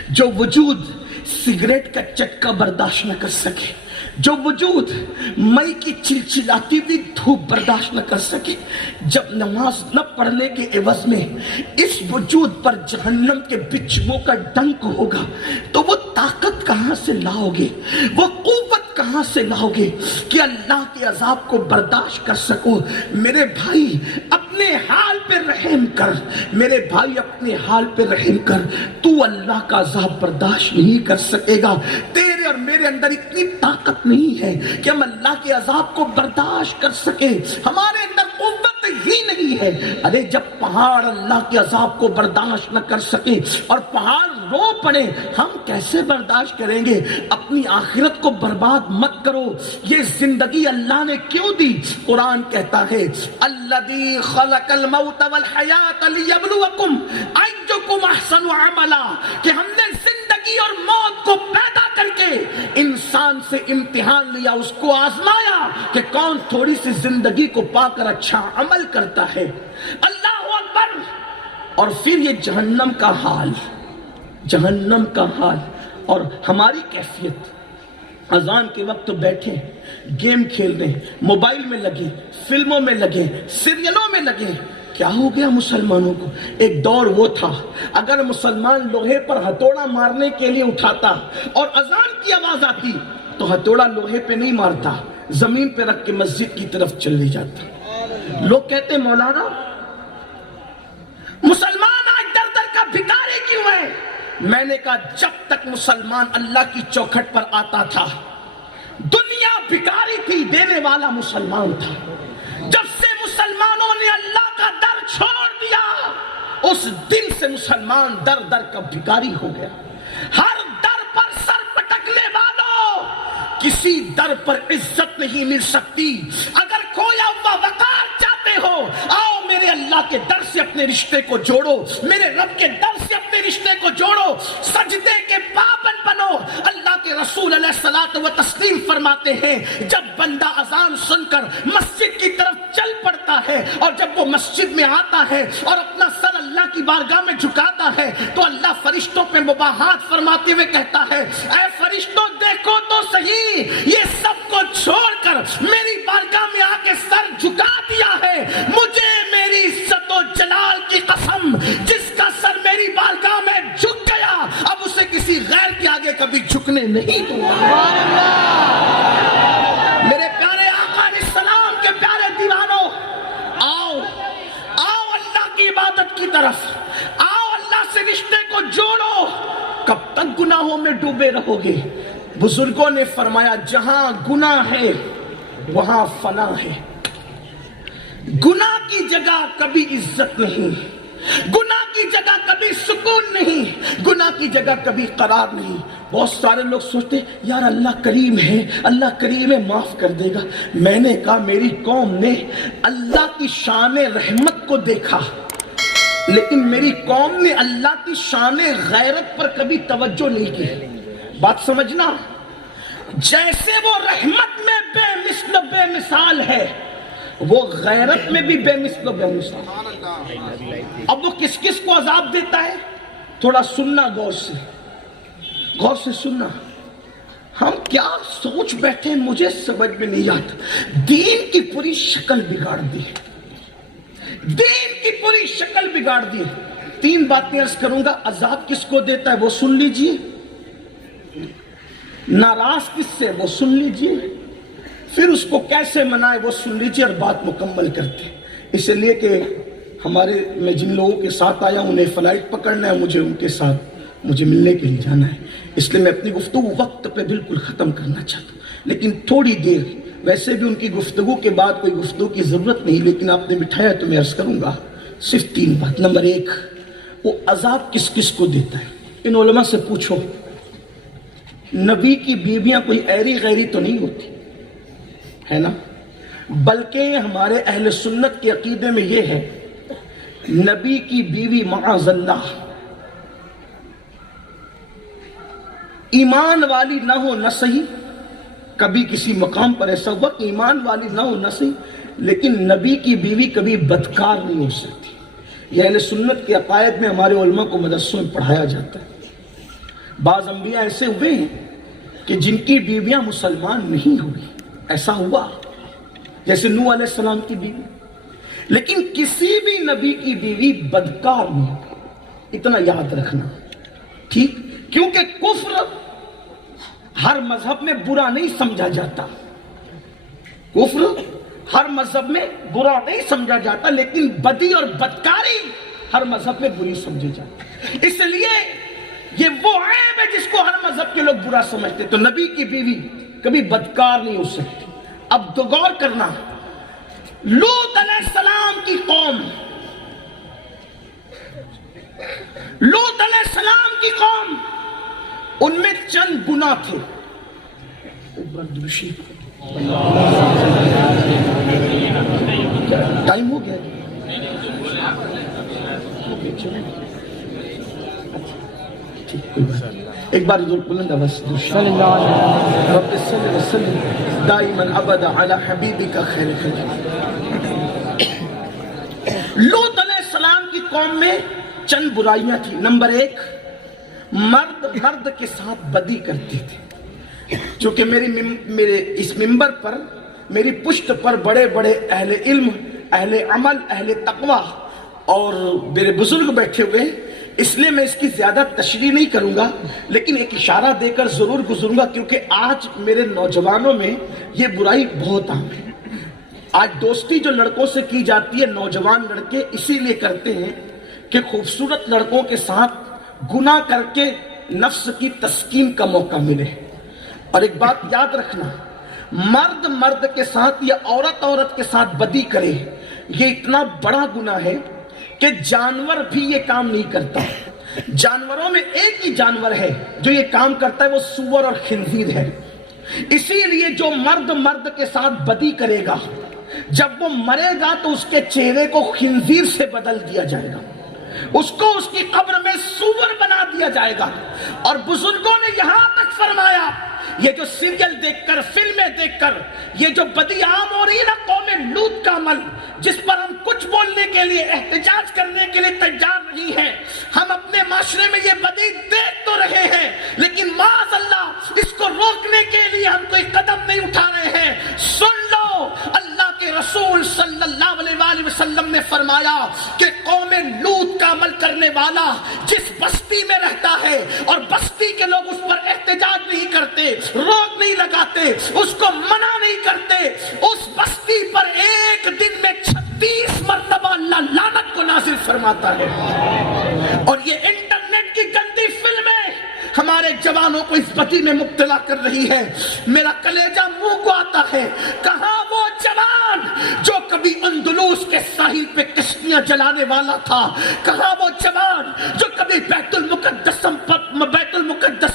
جو وجود سگریٹ کا چٹکا برداشت نہ کر سکے، جو وجود مئی کی چلچلاتی ہوئی دھوپ برداشت نہ کر سکے، جب نماز نہ پڑھنے کے عوض میں اس وجود پر جہنم کے بچھوؤں کا ڈنک ہوگا تو وہ طاقت کہاں سے لاؤ گے، وہ قوت کہاں سے لاؤ گے کہ اللہ کے عذاب کو برداشت کر سکو. میرے بھائی اپنے حال پہ رحم کر، میرے بھائی اپنے حال پہ رحم کر. تو اللہ کا عذاب برداشت نہیں کر سکے گا. تیرے اور میرے اندر اتنی طاقت نہیں ہے کہ ہم اللہ کے عذاب کو برداشت کر سکے، ہمارے اندر قوت ہی نہیں ہے. ارے جب پہاڑ اللہ کے عذاب کو برداشت نہ کر سکے اور پہاڑ رو پڑے، ہم کیسے برداشت کریں گے؟ اپنی آخرت کو برباد مت کرو. یہ زندگی اللہ نے کیوں دی؟ قرآن کہتا ہے الذی خلق الموت والحیات لیبلوکم ایکم احسن عملا، کہ ہم نے زندگی اور موت کو پیدا کر کے انسان سے امتحان لیا، اس کو آزمایا کہ کون تھوڑی سی زندگی کو پا کر اچھا عمل کرتا ہے. اللہ اکبر. اور پھر یہ جہنم کا حال، جہنم کا حال اور ہماری کیفیت. اذان کے وقت تو بیٹھے گیم کھیل رہے، موبائل میں لگے، فلموں میں لگے، سیریلوں میں لگے. کیا ہو گیا مسلمانوں کو؟ ایک دور وہ تھا اگر مسلمان لوہے پر ہتھوڑا مارنے کے لیے اٹھاتا اور اذان کی آواز آتی تو ہتھوڑا لوہے پہ نہیں مارتا، زمین پہ رکھ کے مسجد کی طرف چلے جاتا. لوگ کہتے مولانا مسلمان آج در در کا بھکاری کیوں ہے؟ میں نے کہا جب تک مسلمان اللہ کی چوکھٹ پر آتا تھا دنیا بھکاری تھی، دینے والا مسلمان تھا. جب سے مسلمانوں نے اللہ کا در چھوڑ دیا اس دن سے مسلمان در در کا بھکاری ہو گیا. ہر در پر سر پٹکنے والوں، کسی در پر عزت نہیں مل سکتی. اگر کھویا ہوا وقار چاہتے ہو، آؤ میرے اللہ کے در سے اپنے رشتے کو جوڑو، میرے رب کے در سے اپنے رشتے کو جوڑو، سجدے کے پابند بنو. اللہ کے رسول علیہ الصلوۃ والتسلیم فرماتے ہیں جب بندہ اذان سن کر مسجد کی طرف چل پڑتا ہے اور جب وہ مسجد میں آتا ہے اور اپنا سر اللہ کی بارگاہ میں جھکاتا ہے تو اللہ فرشتوں پہ مباحات فرماتے ہوئے کہتا ہے اے فرشتوں دیکھو تو صحیح، یہ سب کو چھوڑ کر میری بارگاہ میں آ کے سر جھکا دیا ہے. مجھے میری عزت و جلال کی قسم، جس کا سر میری بارگاہ میں جھک گیا اب اسے کسی غیر کے آگے کبھی جھکنے نہیں دوں گا. میرے پیارے آقا علیہ السلام کے پیارے دیوانوں، آؤ آؤ اللہ کی عبادت کی طرف، آؤ اللہ سے رشتے کو جوڑو، کب تک گناہوں میں ڈوبے رہو گے؟ بزرگوں نے فرمایا جہاں گناہ ہے وہاں فنا ہے۔ گناہ کی جگہ کبھی عزت نہیں، گناہ کی جگہ کبھی سکون نہیں، گناہ کی جگہ کبھی قرار نہیں۔ بہت سارے لوگ سوچتے یار اللہ کریم ہے، اللہ کریم ہے معاف کر دے گا۔ میں نے کہا میری قوم نے اللہ کی شان رحمت کو دیکھا، لیکن میری قوم نے اللہ کی شان غیرت پر کبھی توجہ نہیں کی۔ بات سمجھنا، جیسے وہ رحمت میں بے مثل بے مثال ہے، وہ غیرت میں بھی بے مثل بے مثال۔ اب وہ کس کس کو عذاب دیتا ہے؟ تھوڑا سننا غور سے سننا۔ ہم کیا سوچ بیٹھے مجھے سمجھ میں نہیں آتا۔ دین کی پوری شکل بگاڑ دی، دین کی پوری شکل بگاڑ دی۔ تین باتیں عرض کروں گا۔ عذاب کس کو دیتا ہے وہ سن لیجئے، ناراض کس سے وہ سن لیجئے، پھر اس کو کیسے منائے وہ سن لیجئے، اور بات مکمل کرتے ہیں۔ اس لیے کہ میں جن لوگوں کے ساتھ آیا انہیں فلائٹ پکڑنا ہے، مجھے ان کے ساتھ مجھے ملنے کے لیے جانا ہے، اس لیے میں اپنی گفتگو وقت پہ بالکل ختم کرنا چاہتا ہوں، لیکن تھوڑی دیر، ویسے بھی ان کی گفتگو کے بعد کوئی گفتگو کی ضرورت نہیں، لیکن آپ نے بٹھایا تو میں عرض کروں گا صرف تین بات۔ نمبر ایک، وہ عذاب کس کس کو دیتا ہے؟ ان علماء سے پوچھو، نبی کی بیویاں کوئی ایری غیری تو نہیں ہوتی ہے نا، بلکہ ہمارے اہل سنت کے عقیدے میں یہ ہے نبی کی بیوی معاذ اللہ ایمان والی نہ ہو نہ صحیح، کبھی کسی مقام پر ایسا ہوا کہ ایمان والی نہ ہو نہ صحیح، لیکن نبی کی بیوی کبھی بدکار نہیں ہو سکتی۔ یہ اہل سنت کے عقائد میں ہمارے علماء کو مدرسوں میں پڑھایا جاتا ہے۔ بعض انبیاء ایسے ہوئے ہیں کہ جن کی بیویاں مسلمان نہیں ہوئی، ایسا ہوا، جیسے نوح علیہ السلام کی بیوی، لیکن کسی بھی نبی کی بیوی بدکار نہیں، اتنا یاد رکھنا، ٹھیک؟ کیونکہ کفر ہر مذہب میں برا نہیں سمجھا جاتا، کفر ہر مذہب میں برا نہیں سمجھا جاتا، لیکن بدی اور بدکاری ہر مذہب میں بری سمجھی جاتی۔ اس لیے یہ وہ عیب ہے جس کو ہر مذہب کے لوگ برا سمجھتے، تو نبی کی بیوی کبھی بدکار نہیں ہو سکتی۔ اب تو غور کرنا، لوط علیہ السلام کی قوم، لوط علیہ السلام کی قوم، ان میں چند گناہ تھے۔ ٹائم ہو گیا، ایک بار ضرور بلند آواز سے صلی اللہ علیہ رب صلی وسلم دائما ابدا علی حبیبک خیر خلق۔ لوط علیہ السلام کی قوم میں چند برائیاں تھیں۔ نمبر ایک، مرد کے ساتھ بدی کرتے تھے۔ چونکہ میرے اس منبر پر میری پشت پر بڑے بڑے اہل علم، اہل عمل، اہل تقوی اور میرے بزرگ بیٹھے ہوئے، اس لیے میں اس کی زیادہ تشریح نہیں کروں گا، لیکن ایک اشارہ دے کر ضرور گزروں گا، کیونکہ آج میرے نوجوانوں میں یہ برائی بہت عام ہے۔ آج دوستی جو لڑکوں سے کی جاتی ہے، نوجوان لڑکے اسی لیے کرتے ہیں کہ خوبصورت لڑکوں کے ساتھ گناہ کر کے نفس کی تسکین کا موقع ملے۔ اور ایک بات یاد رکھنا، مرد کے ساتھ یا عورت کے ساتھ بدی کرے، یہ اتنا بڑا گناہ ہے کہ جانور بھی یہ کام نہیں کرتا۔ جانوروں میں ایک ہی جانور ہے جو یہ کام کرتا ہے، وہ سور اور خنزیر ہے۔ اسی لیے جو مرد کے ساتھ بدی کرے گا، جب وہ مرے گا تو اس کے چہرے کو خنزیر سے بدل دیا جائے گا، اس کو اس کی قبر میں سور بنا دیا جائے گا۔ اور بزرگوں نے یہاں تک فرمایا، یہ جو سیریل دیکھ کر، فلمیں دیکھ کر یہ جو بدی عام ہو رہی ہے نا، قوم لوط کا عمل، جس پر ہم کچھ بولنے کے لیے، احتجاج کرنے کے لیے تیار نہیں ہیں، ہم اپنے معاشرے میں یہ بدی دیکھ تو رہے ہیں، لیکن معاذ اللہ اس کو روکنے کے لیے ہم کوئی قدم نہیں اٹھا رہے ہیں۔ سن لو، اللہ کے رسول صلی اللہ علیہ وآلہ وسلم نے فرمایا کہ قوم لوط کا عمل کرنے والا جس بستی میں رہتا ہے اور بستی کے لوگ اس پر احتجاج نہیں کرتے، روک نہیں لگاتے، اس کو منع نہیں کرتے، اس بستی پر ایک دن میں 36 مرتبہ اللہ لعنت کو نازل فرماتا ہے۔ اور یہ انٹرنیٹ کی ہمارے جوانوں کو اس بدی میں مبتلا کر رہی ہے۔ میرا کلیجہ منہ کو آتا ہے، کہاں وہ جوان جو کبھی اندلس کے ساحل پہ کشتیاں جلانے والا تھا، کہاں وہ جوان جو کبھی بیت المقدس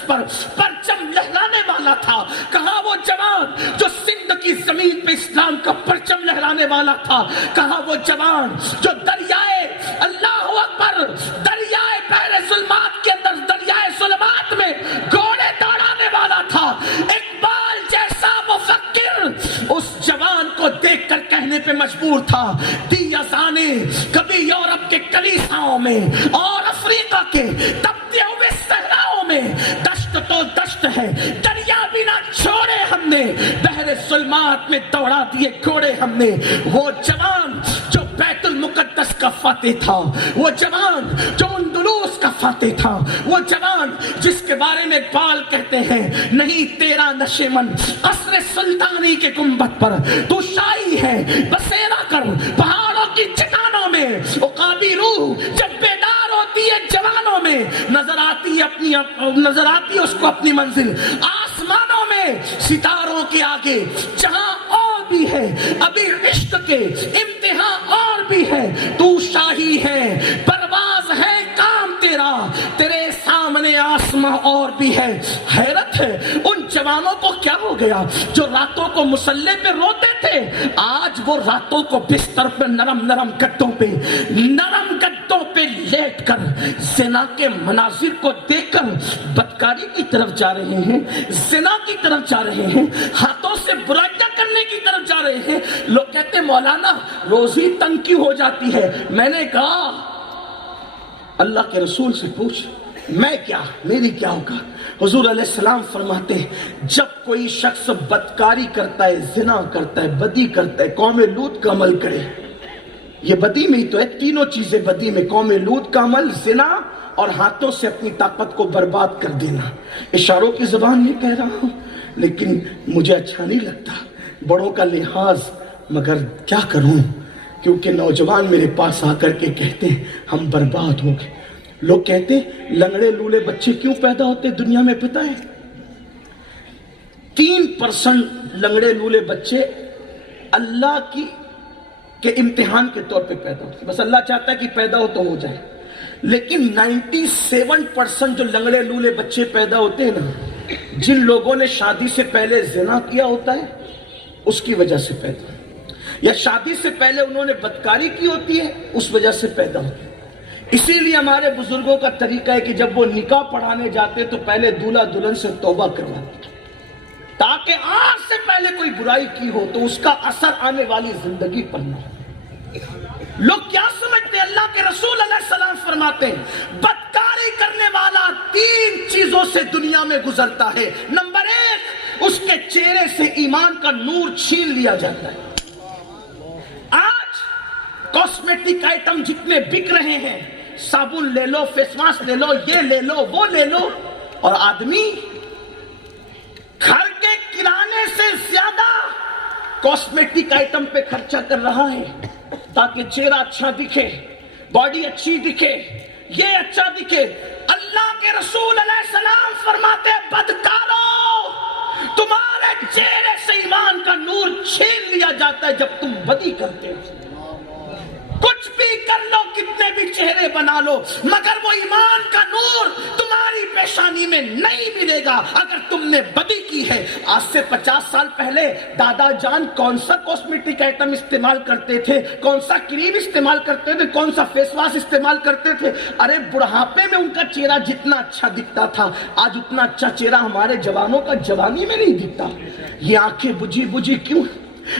پر پرچم لہرانے والا تھا، کہاں وہ جوان جو سندھ کی زمین پہ اسلام کا پرچم لہرانے والا تھا، کہاں وہ جوان جو دریائے اللہ اکبر دریائے بحر ظلمات کے اندر دریائے ظلمات میں گھوڑے دوڑانے والا تھا۔ اقبال جیسا مفکر اس جوان کو دیکھ کر کہنے پہ مجبور تھا، دی ازانے کبھی یورپ کے کلیساؤں میں اور افریقہ کے تپتے ہوئے صحراؤں میں دشت تو دشت ہے، دریا بھی نہ چھوڑے ہم نے، بحر ظلمات میں دوڑا دیے گھوڑے ہم نے۔ وہ جوان جو بیت المقدس کا فاتح تھا، وہ جوان جو اندلس کا فاتح تھا، وہ جوان جس کے بارے میں اقبال کہتے ہیں، نہیں تیرا نشیمن قصر سلطانی کے گنبد پر، تو شاہی ہے بسیرا کر پہاڑوں کی چٹانوں میں۔ عقابی روح جب بیدار ہوتی ہے جوانوں میں، نظر آتی ہے اس کو اپنی منزل آسمانوں میں، ستاروں کے آگے جہاں اور بھی ہے ابھی عشق کے امتحان اور بھی ہے، تو شاہی ہے پرواز ہے کام تیرا، تیرے سامنے آسماں اور بھی ہے۔ حیرت ہے ان جوانوں کو کیا ہو گیا جو راتوں کو مسلح پہ روتے تھے، آج وہ راتوں کو بستر پہ نرم گدوں پہ لیٹ کر زنا کے مناظر کو دیکھ کر بدکاری کی طرف جا رہے ہیں، زنا کی طرف جا رہے ہیں، ہاتھوں سے برائیاں کرنے کی طرف جا رہے ہیں۔ لوگ کہتے ہیں مولانا روزی تنگ کی ہو جاتی ہے۔ میں نے کہا اللہ کے رسول سے پوچھ میں کیا، میری کیا ہوگا؟ حضور علیہ السلام فرماتے ہیں جب کوئی شخص بدکاری کرتا ہے، زنا کرتا ہے، بدی کرتا ہے، قوم لوط کا عمل کرے، یہ بدی میں ہی تو ہے، تینوں چیزیں بدی میں، قوم لوط کا عمل، زنا اور ہاتھوں سے اپنی طاقت کو برباد کر دینا۔ اشاروں کی زبان میں کہہ رہا ہوں لیکن مجھے اچھا نہیں لگتا، بڑوں کا لحاظ، مگر کیا کروں کیونکہ نوجوان میرے پاس آ کر کے کہتے ہیں ہم برباد ہو گئے۔ لوگ کہتے ہیں لنگڑے لولے بچے کیوں پیدا ہوتے دنیا میں پتہ ہے؟ 3% لنگڑے لولے بچے اللہ کے امتحان کے طور پہ پیدا ہوتے، بس اللہ چاہتا ہے کہ پیدا ہو تو ہو جائے، لیکن 97% جو لنگڑے لولے بچے پیدا ہوتے ہیں نا، جن لوگوں نے شادی سے پہلے زنا کیا ہوتا ہے اس کی وجہ سے پیدا ہوتے، یا شادی سے پہلے انہوں نے بدکاری کی ہوتی ہے اس وجہ سے پیدا ہوتے۔ اسی لیے ہمارے بزرگوں کا طریقہ ہے کہ جب وہ نکاح پڑھانے جاتے تو پہلے دولہا دلہن سے توبہ کرواتے تاکہ آج سے پہلے کوئی برائی کی ہو تو اس کا اثر آنے والی زندگی پر نہ ہو۔ لوگ کیا سمجھتے ہیں؟ اللہ کے رسول علیہ السلام فرماتے ہیں بدکاری کرنے والا 3 چیزوں سے دنیا میں گزرتا ہے۔ نمبر 1، اس کے چہرے سے ایمان کا نور چھین لیا جاتا ہے۔ آج کاسمیٹک آئٹم جتنے بک رہے ہیں، صابن لے لو، فیس ماسک لے لو، یہ لے لو، وہ لے لو، اور آدمی گھر کے کرانے سے زیادہ کاسمیٹک آئٹم پہ خرچہ کر رہا ہے تاکہ چہرہ اچھا دکھے، باڈی اچھی دکھے، یہ اچھا دکھے۔ اللہ کے رسول علیہ السلام فرماتے ہیں بدکارو، تمہارے چہرے سے ایمان کا نور چھین لیا جاتا ہے جب تم بدی کرتے ہو۔ کچھ بھی کر لو، کتنے بھی چہرے بنا لو، مگر وہ ایمان کا نور تمہاری پیشانی میں نہیں ملے گا اگر تم نے بدی کی ہے۔ آج سے 50 سال پہلے دادا جان کون سا کاسمیٹک آئٹم استعمال کرتے تھے، کون سا کریم استعمال کرتے تھے، کون سا فیس واش استعمال کرتے تھے؟ ارے بڑھاپے میں ان کا چہرہ جتنا اچھا دکھتا تھا آج اتنا اچھا چہرہ ہمارے جوانوں کا جوانی میں نہیں دکھتا۔ یہ آنکھیں بجھی بجھی کیوں؟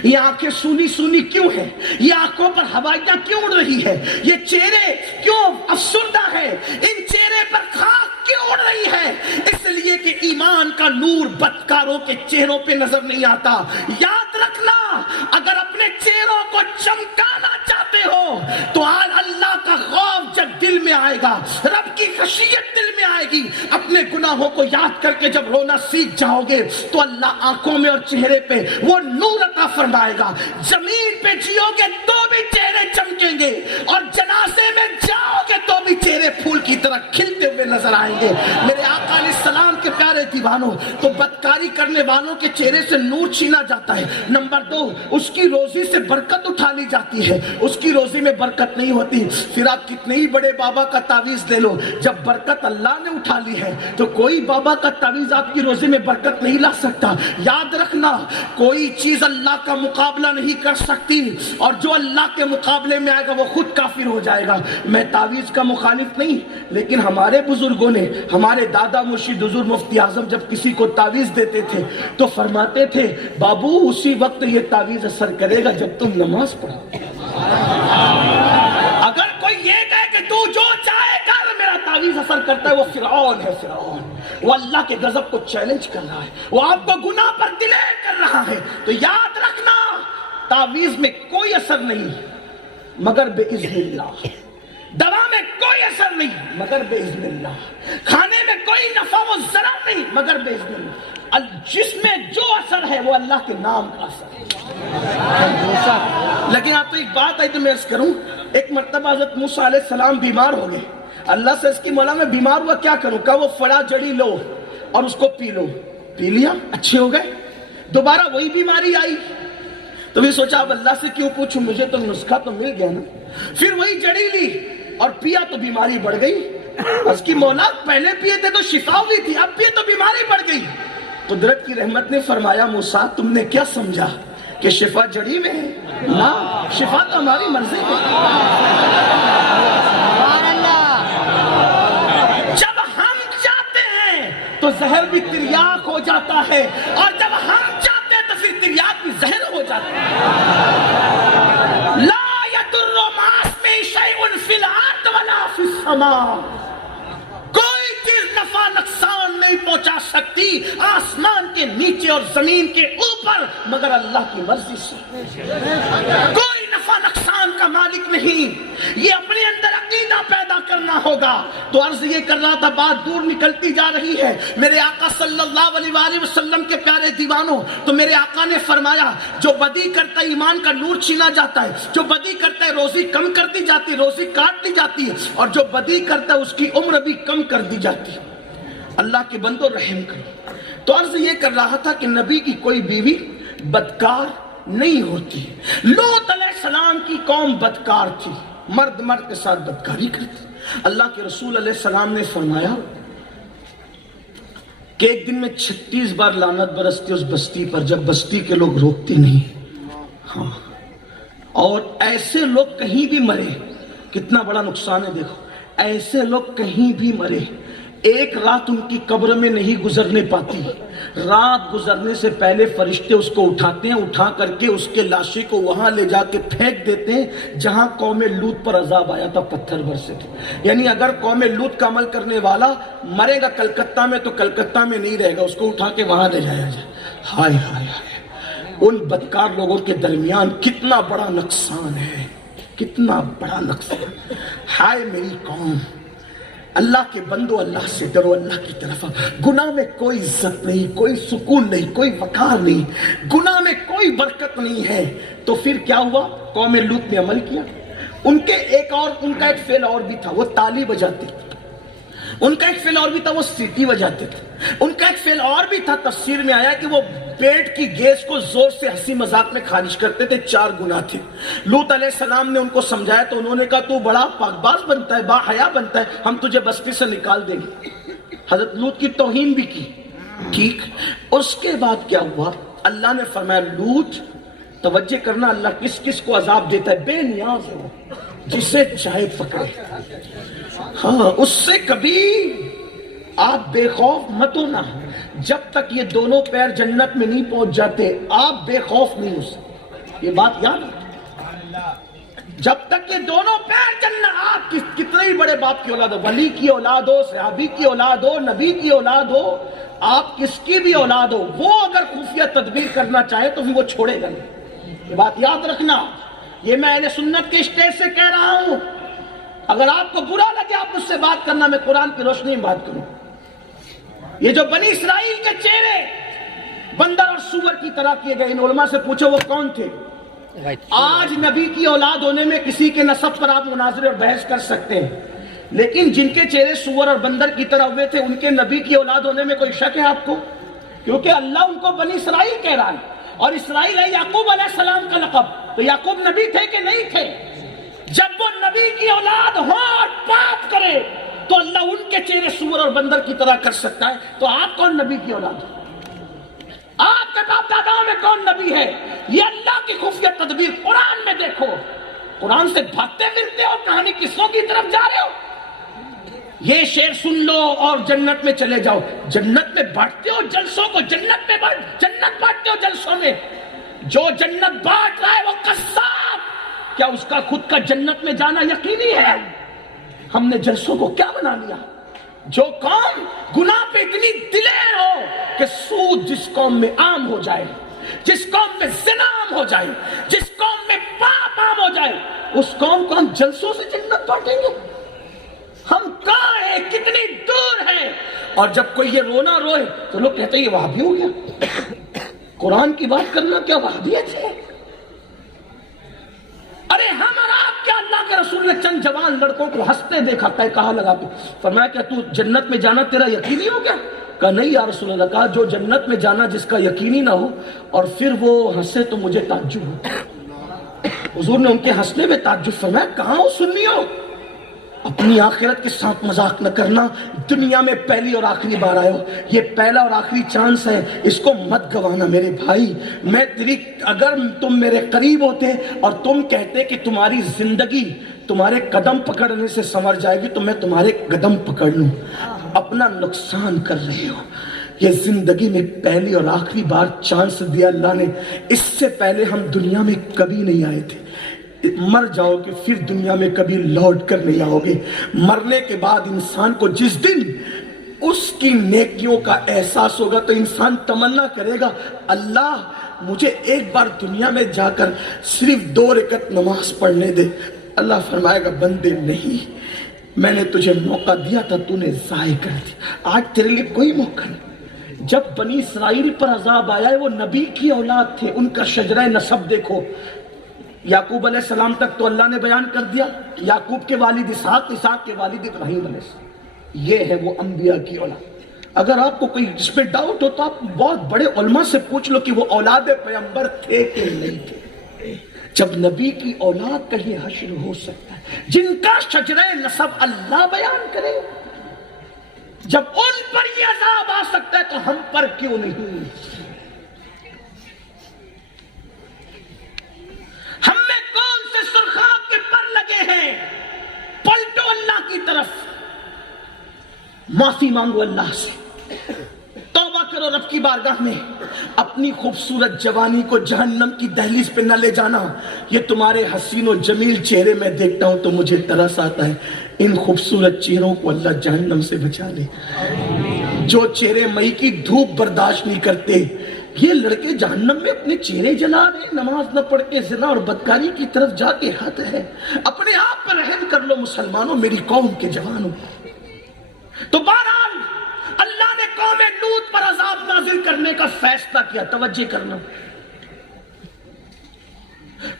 یہ آنکھیں سونی سونی کیوں ہے؟ یہ آنکھوں پر ہوائیاں کیوں اڑ رہی ہے؟ یہ چہرے کیوں افسردہ ہے؟ ان چہرے پر خاک کیوں اڑ رہی ہے؟ اس لیے کہ ایمان کا نور بدکاروں کے چہروں پہ نظر نہیں آتا۔ یاد رکھنا، اگر اپنے چہروں کو چمکانا چاہتے ہو تو آج اللہ کا خوف جب دل میں آئے گا، رب کی خشیت دل میں آئے گی، اپنے گناہوں کو یاد کر کے جب رونا سیکھ جاؤ گے تو اللہ آنکھوں میں اور چہرے پہ وہ نور عطا فرمائے گا۔ زمین پہ جیو گے 2 بھی چہرے چمکیں گے، اور جنازے میں جاؤ گے تو بھی چہرے پھول کی طرح کھلتے ہوئے نظر آئیں گے۔ میرے آقا علیہ السلام کے پیارے دیوانوں، تو بدکاری کرنے والوں کے چہرے سے نور چھینا جاتا ہے۔ نمبر 2، اس کی روزی سے برکت اٹھا لی جاتی ہے، اس کی روزی میں برکت نہیں ہوتی۔ پھر آپ کتنے ہی بڑے بابا کا تعویذ لے لو، جب برکت اللہ نے اٹھا لی ہے تو کوئی بابا کا تعویذ آپ کی روزی میں برکت نہیں لا سکتا۔ یاد رکھنا، کوئی چیز اللہ کا مقابلہ نہیں کر سکتی، اور جو اللہ کے مقابلے میں آئے گا وہ خود کافر ہو جائے گا۔ میں تعویذ کا مخالف نہیں، لیکن ہمارے بزرگوں نے، ہمارے دادا مرشد حضور مفتی اعظم جب کسی کو تعویذ دیتے تھے تو فرماتے تھے بابو اسی وقت یہ تعویذ اثر کرے گا جب تم نماز پڑھو۔ اگر کوئی یہ کہے کہ تو جو چاہے کر میرا تعویذ اثر کرتا ہے، وہ فرعون ہے، فرعون۔ وہ اللہ کے غضب کو چیلنج کر رہا ہے، وہ آپ کو گناہ پر ڈیلے کر رہا ہے۔ تو یاد رکھنا، تعویذ میں کوئی اثر نہیں مگر بإذن اللہ، دوا میں کوئی اثر نہیں مگر بإذن اللہ، کھانے میں کوئی نفع و ضرر نہیں مگر بإذن اللہ۔ جس میں جو اثر ہے وہ اللہ کے نام کا اثر ہے۔ لیکن آپ تو ایک بات ہے تو میں عرض کروں، ایک مرتبہ حضرت موسیٰ علیہ السلام بیمار ہو گئے۔ اللہ سے اس کی مولا میں بیمار ہوا کیا کروں؟ کہا وہ فڑا جڑی لو اور اس کو پی لو۔ پی لیا، اچھے ہو گئے۔ دوبارہ وہی بیماری آئی تو بھی سوچا اب اللہ سے کیوں پوچھوں، مجھے تو نسخہ تو مل گیا نا۔ پھر وہی جڑی لی اور پیا تو بیماری بڑھ گئی۔ اس کی مولا پہلے پیے تھے تو شفا ہوئی تھی، اب پیے تو بیماری بڑھ گئی۔ قدرت کی رحمت نے فرمایا موسیٰ تم نے کیا سمجھا کہ شفا جڑی میں ہے؟ نا، شفا تو ہماری مرضی میں۔ جب ہم چاہتے ہیں تو زہر بھی تریاق ہو جاتا ہے، اور جب ہم چاہتے ہیں تو پھر تریاق بھی زہر ہو جاتا ہے۔ لا یضر مع اسمہ شیء فی الارض ولا فی السماء، کوئی چیز نفع نقصان نہیں پہنچا سکتی آسمان کے نیچے اور زمین کے اوپر مگر اللہ کی مرضی سے۔ کوئی نفع نقصان کا مالک نہیں، یہ اپنے اندر عقیدہ پیدا کرنا ہوگا۔ تو عرض یہ کر رہا تھا، بات دور نکلتی جا رہی ہے۔ میرے آقا صلی اللہ علیہ وآلہ وسلم کے پیارے دیوانوں، تو میرے آقا نے فرمایا جو بدی کرتا ہے ایمان کا نور چھینا جاتا ہے، جو بدی کرتا ہے روزی کم کر دی جاتی ہے، روزی کاٹ دی جاتی ہے، اور جو بدی کرتا ہے اس کی عمر بھی کم کر دی جاتی ہے۔ اللہ کے بندو رحم کرو۔ تو عرض یہ کر رہا تھا کہ نبی کی کوئی بیوی بدکار نہیں ہوتی۔ لوط علیہ السلام کی قوم بدکار تھی، مرد مرد کے ساتھ بدکاری کرتی۔ اللہ کے رسول علیہ السلام نے فرمایا کہ ایک دن میں 36 بار لعنت برستی اس بستی پر، جب بستی کے لوگ روکتے نہیں۔ ہاں، اور ایسے لوگ کہیں بھی مرے، کتنا بڑا نقصان ہے دیکھو، ایسے لوگ کہیں بھی مرے، ایک رات ان کی قبر میں نہیں گزرنے پاتی، رات گزرنے سے پہلے فرشتے اس کو اٹھاتے ہیں، اٹھا کر کے اس کے لاشی کو وہاں لے جا کے پھینک دیتے ہیں جہاں قوم لوط پر عذاب آیا تھا، پتھر برسے تھے۔ یعنی اگر قوم لوط کا عمل کرنے والا مرے گا کلکتہ میں تو کلکتہ میں نہیں رہے گا، اس کو اٹھا کے وہاں لے جایا جائے۔ ہائے ہائے ہائے، ان بدکار لوگوں کے درمیان کتنا بڑا نقصان ہے، کتنا بڑا نقصان۔ ہائے میری قوم، اللہ کے بندو اللہ سے ڈرو، اللہ کی طرف۔ گناہ میں کوئی عزت نہیں، کوئی سکون نہیں، کوئی وقار نہیں، گناہ میں کوئی برکت نہیں ہے۔ تو پھر کیا ہوا؟ قوم لوط نے عمل کیا۔ ان کا ایک فعل اور بھی تھا، وہ تالی بجاتے تھے۔ ان کا ایک فعل اور بھی تھا، وہ سیٹی بجاتے تھے۔ ان کا ایک فعل اور بھی تھا، تفسیر میں آیا کہ وہ پیٹ کی گیس کو زور سے ہنسی مذاق میں خارج کرتے تھے۔ 4 گناہ تھے۔ لوط علیہ السلام نے ان کو سمجھایا تو انہوں نے کہا تو بڑا پاک باز بنتا ہے، با حیا بنتا ہے، ہم تجھے بستی سے نکال دیں گے۔ حضرت لوط کی توہین بھی کی، ٹھیک۔ اس کے بعد کیا ہوا؟ اللہ نے فرمایا لوط توجہ کرنا، اللہ کس کس کو عذاب دیتا ہے، بے نیاز ہو، جسے چاہے پکڑے۔ ہاں، اس سے کبھی آپ بے خوف مت ہونا، جب تک یہ دونوں پیر جنت میں نہیں پہنچ جاتے آپ بے خوف نہیں ہو سکتے۔ یہ بات یاد رکھیں، جب تک یہ دونوں پیر جنت، آپ کتنے ہی بڑے باپ کی اولاد ہو، ولی کی اولاد ہو، صحابی کی اولاد ہو، نبی کی اولاد ہو، آپ کس کی بھی اولاد ہو، وہ اگر خفیہ تدبیر کرنا چاہے تو پھر وہ چھوڑے گا نہیں۔ یہ بات یاد رکھنا، یہ میں اہل سنت کے اسٹیج سے کہہ رہا ہوں۔ اگر آپ کو برا لگے آپ مجھ سے بات کرنا، میں قرآن کی روشنی میں بات کروں۔ یہ جو بنی اسرائیل کے چہرے بندر اور سور کی طرح کیے گئے، ان علماء سے پوچھو وہ کون تھے؟ آج نبی کی اولاد ہونے میں کسی کے نسب پر آپ مناظرے اور بحث کر سکتے ہیں، لیکن جن کے چہرے سور اور بندر کی طرح ہوئے تھے ان کے نبی کی اولاد ہونے میں کوئی شک ہے آپ کو؟ کیونکہ اللہ ان کو بنی اسرائیل کہہ رہا ہے، اور اسرائیل ہے یعقوب علیہ السلام کا لقب، تو یعقوب نبی تھے کہ نہیں تھے؟ جب وہ نبی کی اولاد ہو اور پاپ کرے تو اللہ ان کے چہرے سور اور بندر کی طرح کر سکتا ہے، تو آپ کون نبی کی اولاد ہے؟ آپ کے باپ داداؤں میں کون نبی ہے؟ یہ اللہ کی خفیہ تدبیر قرآن میں دیکھو۔ قرآن سے بھاگتے پھرتے ہو، کہانی قصوں کی طرف جا رہے ہو۔ یہ شعر سن لو اور جنت میں چلے جاؤ۔ جنت میں بانٹتے ہو جلسوں کو، جنت بانٹتے ہو جلسوں میں۔ جو جنت بانٹ رہا ہے وہ قصاب، کیا اس کا خود کا جنت میں جانا یقینی ہے؟ ہم نے جلسوں کو کیا بنا لیا؟ جو قوم گناہ پہ اتنی دلیر ہو کہ سود جس قوم میں عام ہو جائے، جس قوم میں زنا عام ہو جائے، جس قوم میں پاپ عام ہو جائے، اس قوم کو ہم جلسوں سے جنت بانٹیں گے؟ ہم کہاں ہیں؟ کتنی دور ہیں؟ اور جب کوئی یہ رونا روئے تو لوگ کہتے ہیں یہ وہابی ہو گیا۔ قرآن کی بات کرنا کیا وہابیت ہے؟ ارے ہم اور آپ کیا اللہ کے رسول نے چند جوان لڑکوں کو ہنستے دیکھا، کہا لگا کے فرمایا کہ تو جنت میں جانا تیرا یقینی ہو گیا؟ کہا نہیں یا رسول اللہ، کہا جو جنت میں جانا جس کا یقینی نہ ہو اور پھر وہ ہنسے تو مجھے تعجب ہو۔ حضور نے ان کے ہنسنے میں تعجب فرمایا کہاں ہو سنیو؟ اپنی آخرت کے ساتھ مذاق نہ کرنا، دنیا میں پہلی اور آخری بار آئے ہو، یہ پہلا اور آخری چانس ہے، اس کو مت گوانا میرے بھائی۔ اگر تم میرے قریب ہوتے اور تم کہتے کہ تمہاری زندگی تمہارے قدم پکڑنے سے سنور جائے گی تو میں تمہارے قدم پکڑ لوں۔ اپنا نقصان کر رہے ہو۔ یہ زندگی میں پہلی اور آخری بار چانس دیا اللہ نے، اس سے پہلے ہم دنیا میں کبھی نہیں آئے تھے۔ مر جاؤ گے پھر دنیا میں کبھی لوٹ کر نہیں آؤ گے۔ مرنے کے بعد انسان کو جس دن اس کی نیکیوں کا احساس ہوگا تو انسان تمنا کرے گا اللہ مجھے ایک بار دنیا میں جا کر صرف 2 رکعت نماز پڑھنے دے۔ اللہ فرمائے گا بندے نہیں، میں نے تجھے موقع دیا تھا تو نے ضائع کر دیا، آج تیرے لیے کوئی موقع نہیں۔ جب بنی اسرائیل پر عذاب آیا ہے وہ نبی کی اولاد تھے، ان کا شجرہ نسب دیکھو۔ یعقوب علیہ السلام تک تو اللہ نے بیان کر دیا، یعقوب کے والد اسحاق، اسحاق کے والد ابراہیم علیہ السلام، یہ ہے وہ انبیاء کی اولاد۔ اگر آپ کو کوئی اس پہ ڈاؤٹ ہو تو آپ بہت بڑے علماء سے پوچھ لو کہ وہ اولاد پیغمبر تھے کہ نہیں تھے۔ جب نبی کی اولاد کا یہ حشر ہو سکتا ہے، جن کا شجرہ نسب اللہ بیان کرے، جب ان پر یہ عذاب آ سکتا ہے تو ہم پر کیوں نہیں؟ ہم میں کون سے سرخاب کے پر لگے ہیں؟ پلٹو اللہ کی طرف، معافی مانگو اللہ سے، توبہ کرو رب کی بارگاہ میں۔ اپنی خوبصورت جوانی کو جہنم کی دہلیز پہ نہ لے جانا۔ یہ تمہارے حسین و جمیل چہرے میں دیکھتا ہوں تو مجھے ترس آتا ہے، ان خوبصورت چہروں کو اللہ جہنم سے بچا لے۔ جو چہرے مئی کی دھوپ برداشت نہیں کرتے، یہ لڑکے جہنم میں اپنے چہرے جلا رہے، نماز نہ پڑھ کے زنا اور بدکاری کی طرف جا کے حد ہے۔ اپنے آپ پر رحم کر لو مسلمانوں، میری قوم کے جوانوں۔ تو بہرحال اللہ نے قوم لوط پر عذاب نازل کرنے کا فیصلہ کیا، توجہ کرنا،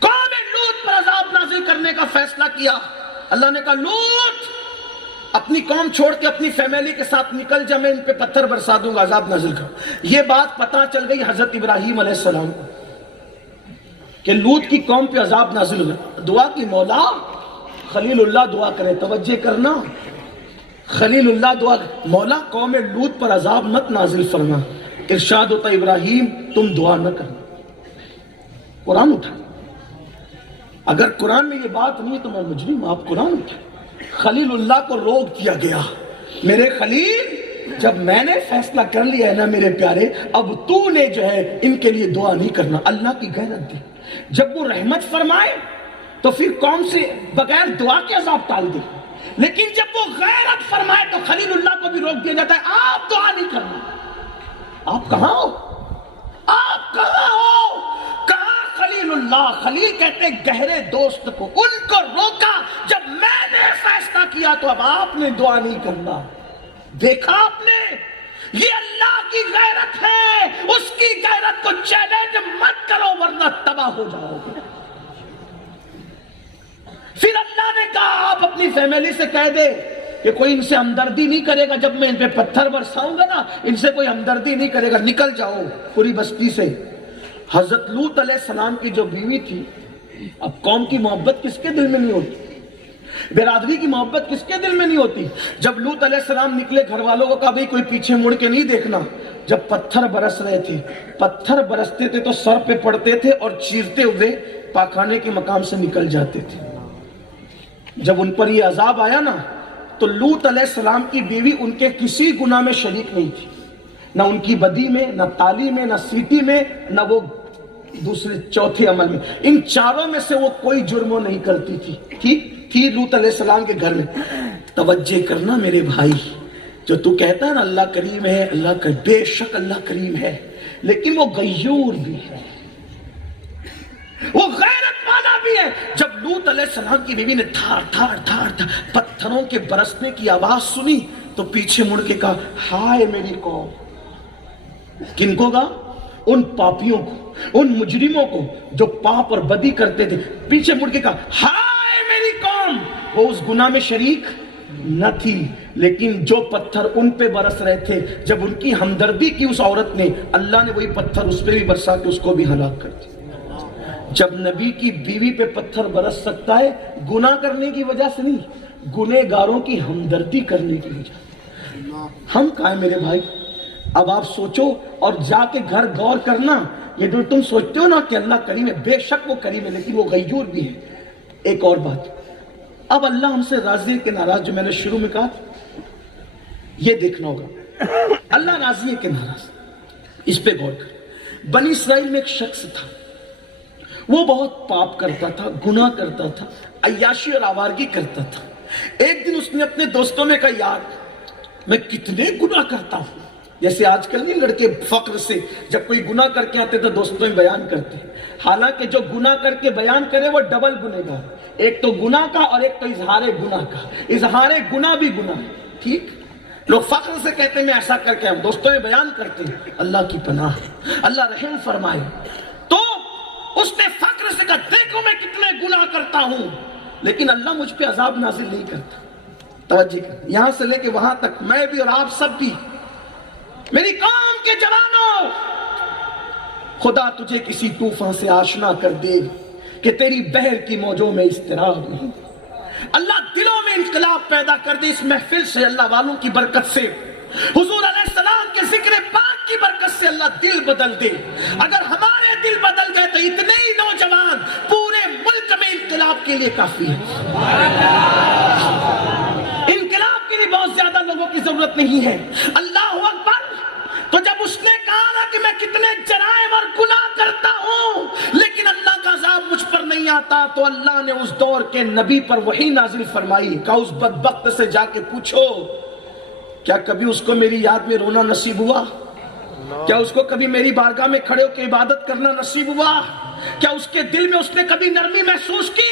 قوم لوط پر عذاب نازل کرنے کا فیصلہ کیا۔ اللہ نے کہا لوط اپنی قوم چھوڑ کے اپنی فیملی کے ساتھ نکل جا، میں ان پہ پتھر برسا دوں گا، عذاب نازل کروں۔ یہ بات پتہ چل گئی حضرت ابراہیم علیہ السلام کو کہ لوط کی قوم پہ عذاب نازل ہوا۔ دعا کی مولا خلیل اللہ دعا کرے، توجہ کرنا، خلیل اللہ دعا، مولا قوم لوط پر عذاب مت نازل فرما۔ ارشاد ہوتا ابراہیم تم دعا نہ کرنا۔ قرآن اٹھا، اگر قرآن میں یہ بات نہیں تو میں مجرم، آپ قرآن اٹھا۔ خلیل اللہ کو روک دیا گیا، میرے خلیل جب میں نے فیصلہ کر لیا ہے نا میرے پیارے، اب تو نے جو ہے ان کے لیے دعا نہیں کرنا۔ اللہ کی غیرت دی، جب وہ رحمت فرمائے تو پھر قوم سے بغیر دعا کے عذاب ٹال دے، لیکن جب وہ غیرت فرمائے تو خلیل اللہ کو بھی روک دیا جاتا ہے، آپ دعا نہیں کرنا۔ آپ کہاں ہو؟ آپ کہاں ہو؟ کہاں خلیل اللہ؟ خلیل کہتے گہرے دوست کو، ان کو روکا جب میں نے فیصلہ کیا تو اب آپ نے دعا نہیں کرنا۔ دیکھا آپ نے، یہ اللہ کی غیرت ہے، اس کی غیرت کو چیلنج مت کرو ورنہ تباہ تباہ ہو جاؤ گے۔ پھر اللہ نے کہا آپ اپنی فیملی سے کہہ دے کہ کوئی ان سے ہمدردی نہیں کرے گا، جب میں ان پہ پتھر برساؤں گا نا ان سے کوئی ہمدردی نہیں کرے گا، نکل جاؤ پوری بستی سے۔ حضرت لوط علیہ السلام کی جو بیوی تھی، اب قوم کی محبت کس کے دل میں نہیں ہوتی، برادری کی محبت کس کے دل میں نہیں ہوتی؟ جب لوط علیہ السلام نکلے گھر والوں کو کہا بھئی کوئی پیچھے مڑ کے نہیں دیکھنا۔ جب پتھر برس رہے تھے، پتھر برستے تھے تو سر پہ پڑتے تھے اور چیرتے ہوئے پاخانے کے مقام سے نکل جاتے تھے۔ جب ان پر یہ عذاب آیا نا تو لوط علیہ السلام کی بیوی ان کے کسی گناہ میں شریک نہیں تھی، نہ ان کی بدی میں، نہ تالی میں، نہ سیٹی میں، نہ وہ دوسرے چوتھے عمل میں، ان چاروں میں سے وہ کوئی جرم نہیں کرتی تھی۔ ٹھیک تھی لوط علیہ السلام کے گھر میں۔ توجہ کرنا میرے بھائی، جو تو کہتا ہے نا اللہ کریم ہے، اللہ کا بے شک اللہ کریم ہے، لیکن وہ غیور بھی ہے، وہ غیرت والا بھی ہے۔ جب لوط علیہ السلام کی بیوی نے تھار تھار تھار تھار پتھروں کے برسنے کی آواز سنی تو پیچھے مڑ کے کہا ہائے میری قوم۔ کن کو کہا؟ ان پاپیوں کو، ان مجرموں کو جو پاپ اور بدی کرتے تھے۔ پیچھے مڑ کے کہا ہائے میری قوم۔ وہ اس گناہ میں شریک نہ تھی، لیکن جو پتھر ان پہ برس رہے تھے، جب ان کی ہمدردی کی اس عورت نے، اللہ نے وہی پتھر اس پہ بھی برسا کے اس کو بھی ہلاک کر دیا۔ جب نبی کی بیوی پہ پتھر برس سکتا ہے گناہ کرنے کی وجہ سے نہیں، گنہگاروں کی ہمدردی کرنے کی وجہ سے۔ ہم کہاں ہیں میرے بھائی؟ اب آپ سوچو اور جا کے گھر غور کرنا، یہ جو تم سوچتے ہو نا کہ اللہ کریم ہے، بے شک وہ کریم ہے، لیکن وہ غیور بھی ہے۔ ایک اور بات، اب اللہ ہم سے راضی ہے کہ ناراض، جو میں نے شروع میں کہا یہ دیکھنا ہوگا اللہ راضی ہے کہ ناراض، اس پہ غور کر۔ بنی اسرائیل میں ایک شخص تھا، وہ بہت پاپ کرتا تھا، گناہ کرتا تھا، عیاشی اور آوارگی کرتا تھا۔ ایک دن اس نے اپنے دوستوں میں کہا یار میں کتنے گناہ کرتا ہوں۔ جیسے آج کل نہیں لڑکے فخر سے جب کوئی گناہ کر کے آتے تو دوستوں میں بیان کرتے ہیں، حالانکہ جو گناہ کر کے بیان کرے وہ ڈبل گنہگار، ایک تو گناہ کا اور ایک تو اظہار گناہ کا۔ اظہار گناہ بھی گناہ ہے، ٹھیک؟ لوگ فخر سے کہتے ہیں میں ایسا کر کے ہم دوستوں میں بیان کرتے ہیں، اللہ کی پناہ، اللہ رحم فرمائے۔ تو اس نے فخر سے کہا دیکھو میں کتنے گناہ کرتا ہوں، لیکن اللہ مجھ پہ عذاب نازل نہیں کرتا۔ توجہ کر، یہاں سے لے کے وہاں تک میں بھی اور آپ سب بھی، میری قوم کے جوانوں، خدا تجھے کسی طوفان سے آشنا کر دے کہ تیری بحر کی موجوں میں اضطراب نہیں۔ اللہ دلوں میں انقلاب پیدا کر دے اس محفل سے، اللہ والوں کی برکت سے، حضور علیہ السلام کے ذکر پاک کی برکت سے اللہ دل بدل دے۔ اگر ہمارے دل بدل گئے تو اتنے ہی نوجوان پورے ملک میں انقلاب کے لیے کافی ہے۔ انقلاب کے لیے بہت زیادہ لوگوں کی ضرورت نہیں ہے۔ اللہ اکبر۔ تو جب اس نے کہا نا کہ میں کتنے جرائم اور گناہ کرتا ہوں لیکن اللہ کا عذاب مجھ پر نہیں آتا، تو اللہ نے اس دور کے نبی پر وحی نازل فرمائی، کہا اس بدبخت سے جا کے پوچھو کیا کبھی اس کو میری یاد میں رونا نصیب ہوا؟ کیا اس کو کبھی میری بارگاہ میں کھڑے ہو کے عبادت کرنا نصیب ہوا؟ کیا اس کے دل میں اس نے کبھی نرمی محسوس کی؟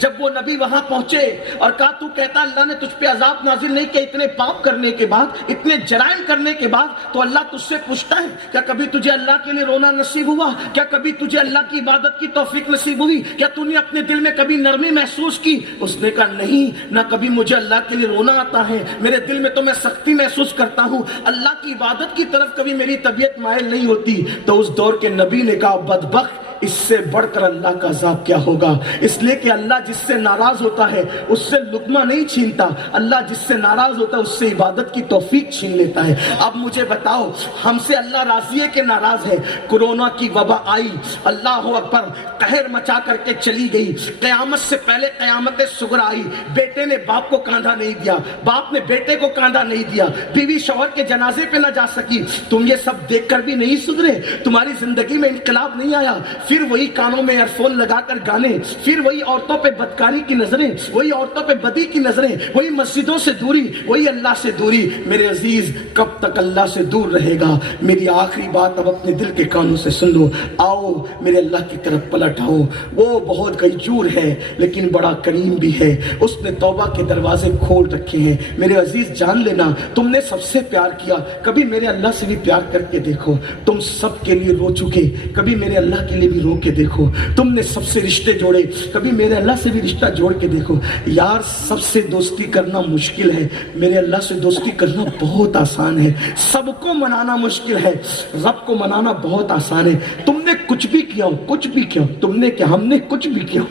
جب وہ نبی وہاں پہنچے اور کہا تو کہتا اللہ نے تجھ پہ عذاب نازل نہیں کیا اتنے پاپ کرنے کے بعد، اتنے جرائم کرنے کے بعد، تو اللہ تجھ سے پوچھتا ہے کیا کبھی تجھے اللہ کے لیے رونا نصیب ہوا؟ کیا کبھی تجھے اللہ کی عبادت کی توفیق نصیب ہوئی؟ کیا تو نے اپنے دل میں کبھی نرمی محسوس کی؟ اس نے کہا نہیں، نہ کبھی مجھے اللہ کے لیے رونا آتا ہے، میرے دل میں تو میں سختی محسوس کرتا ہوں، اللہ کی عبادت کی طرف کبھی میری طبیعت مائل نہیں ہوتی۔ تو اس دور کے نبی نے کہا بدبخت، اس سے بڑھ کر اللہ کا عذاب کیا ہوگا؟ اس لیے کہ اللہ جس سے ناراض ہوتا ہے اس سے لقمہ نہیں چھینتا، اللہ جس سے ناراض ہوتا ہے اس سے عبادت کی توفیق چھین لیتا ہے۔ اب مجھے بتاؤ ہم سے اللہ راضی ہے کہ ناراض ہے؟ کورونا کی وبا آئی، اللہ اکبر، قہر مچا کر کے چلی گئی، قیامت سے پہلے قیامت صغری آئی، بیٹے نے باپ کو کاندھا نہیں دیا، باپ نے بیٹے کو کاندھا نہیں دیا، بیوی شوہر کے جنازے پہ نہ جا سکی، تم یہ سب دیکھ کر بھی نہیں سدھرے، تمہاری زندگی میں انقلاب نہیں آیا، پھر وہی کانوں میں ایئر فون لگا کر گانے، پھر وہی عورتوں پہ بدکاری کی نظریں، وہی عورتوں پہ بدی کی نظریں، وہی مسجدوں سے دوری، وہی اللہ سے دوری۔ میرے عزیز کب تک اللہ سے دور رہے گا؟ میری آخری بات اب اپنے دل کے کانوں سے سن لو، آؤ میرے اللہ کی طرف پلٹ آؤ۔ وہ بہت غیور ہے لیکن بڑا کریم بھی ہے، اس نے توبہ کے دروازے کھول رکھے ہیں۔ میرے عزیز جان لینا تم نے سب سے پیار کیا، کبھی میرے اللہ سے بھی پیار کر کے دیکھو۔ تم سب کے لیے رو چکے، کبھی میرے اللہ کے لیے بھی کبھی رو کے دیکھو. تم نے سب سے رشتے جوڑے, کبھی میرے اللہ سے بھی رشتہ جوڑ کے دیکھو. یار سب سے دوستی کرنا مشکل ہے, میرے اللہ سے دوستی کرنا بہت آسان ہے. سب کو منانا مشکل ہے, رب کو منانا بہت آسان ہے. تم نے کچھ بھی کیا ہو, کچھ بھی کیا ہو, تم نے کیا, ہم نے کچھ بھی کیا ہو,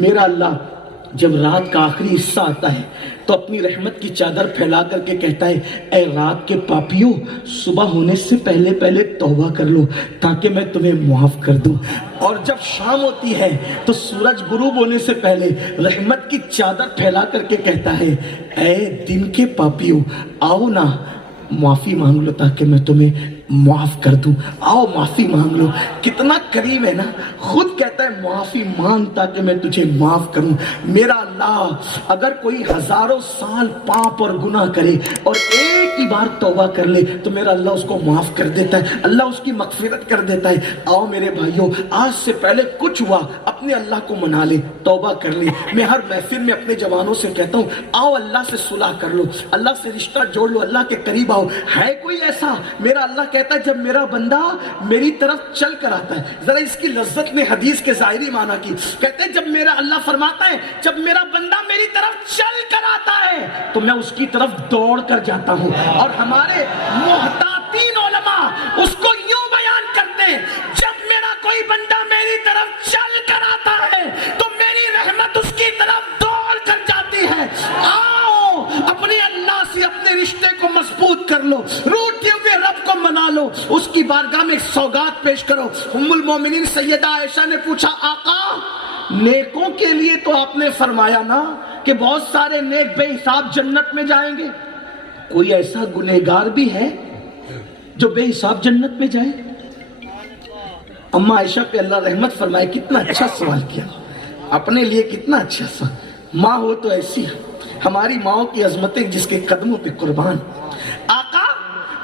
میرا اللہ جب رات کا آخری حصہ آتا ہے تو اپنی رحمت کی چادر پھیلا کر کے کہتا ہے, اے رات کے پاپیوں, صبح ہونے سے پہلے پہلے توبہ کر لو تاکہ میں تمہیں معاف کر دوں. اور جب شام ہوتی ہے تو سورج غروب ہونے سے پہلے رحمت کی چادر پھیلا کر کے کہتا ہے, اے دن کے پاپیوں, آؤ نا معافی مانگ لو تاکہ میں تمہیں معاف کر دوں. آؤ معافی مانگ لو. کتنا کریم ہے نا, خود کہتا ہے معافی مانگ تاکہ میں تجھے معاف کروں. میرا اللہ اگر کوئی ہزاروں سال پاپ اور گناہ کرے اور ایک ہی بار توبہ کر لے تو میرا اللہ اس کو معاف کر دیتا ہے, اللہ اس کی مغفرت کر دیتا ہے. آؤ میرے بھائیوں, آج سے پہلے کچھ ہوا اپنے اللہ کو منا لے, توبہ کر لے. میں ہر محفل میں اپنے جوانوں سے کہتا ہوں, آؤ اللہ سے صلح کر لو, اللہ سے رشتہ جوڑ لو, اللہ کے قریب آؤ. ہے کوئی ایسا؟ میرا اللہ کہتا ہے جب میرا بندہ میری طرف چل کر آتا ہے. ذرا اس کی لذت نے حدیث کے ظاہری معنی کی. کہتے ہیں جب میرا اللہ فرماتا ہے جب میرا بندہ میری طرف چل کر آتا ہے تو میں اس کی طرف دوڑ کر جاتا ہوں. اور ہمارے محتاطین علماء اس کو یوں بیان کرتے ہیں, جب میرا کوئی بندہ میری طرف چل کر آتا ہے تو میری رحمت اس کی طرف دوڑ کر جاتی ہے. آؤ اپنے اللہ سے اپنے رشتے کو مضبوط کر لو, روٹے ہوئے رب کو منا لو, اس کی بارگاہ میں سوگات پیش کرو. ام المومنین سیدہ عائشہ نے پوچھا, آقا نیکوں کے لیے تو آپ نے فرمایا نا کہ بہت سارے نیک بے حساب جنت میں جائیں گے, کوئی ایسا گنہگار بھی ہے جو بے حساب جنت میں جائے؟ اما عائشہ پہ اللہ رحمت فرمائے, کتنا اچھا سوال کیا, اپنے لیے کتنا اچھا سوال. ماں ہو تو ایسی ہے, ہماری ماؤں کی عظمتیں جس کے قدموں پہ قربان. آقا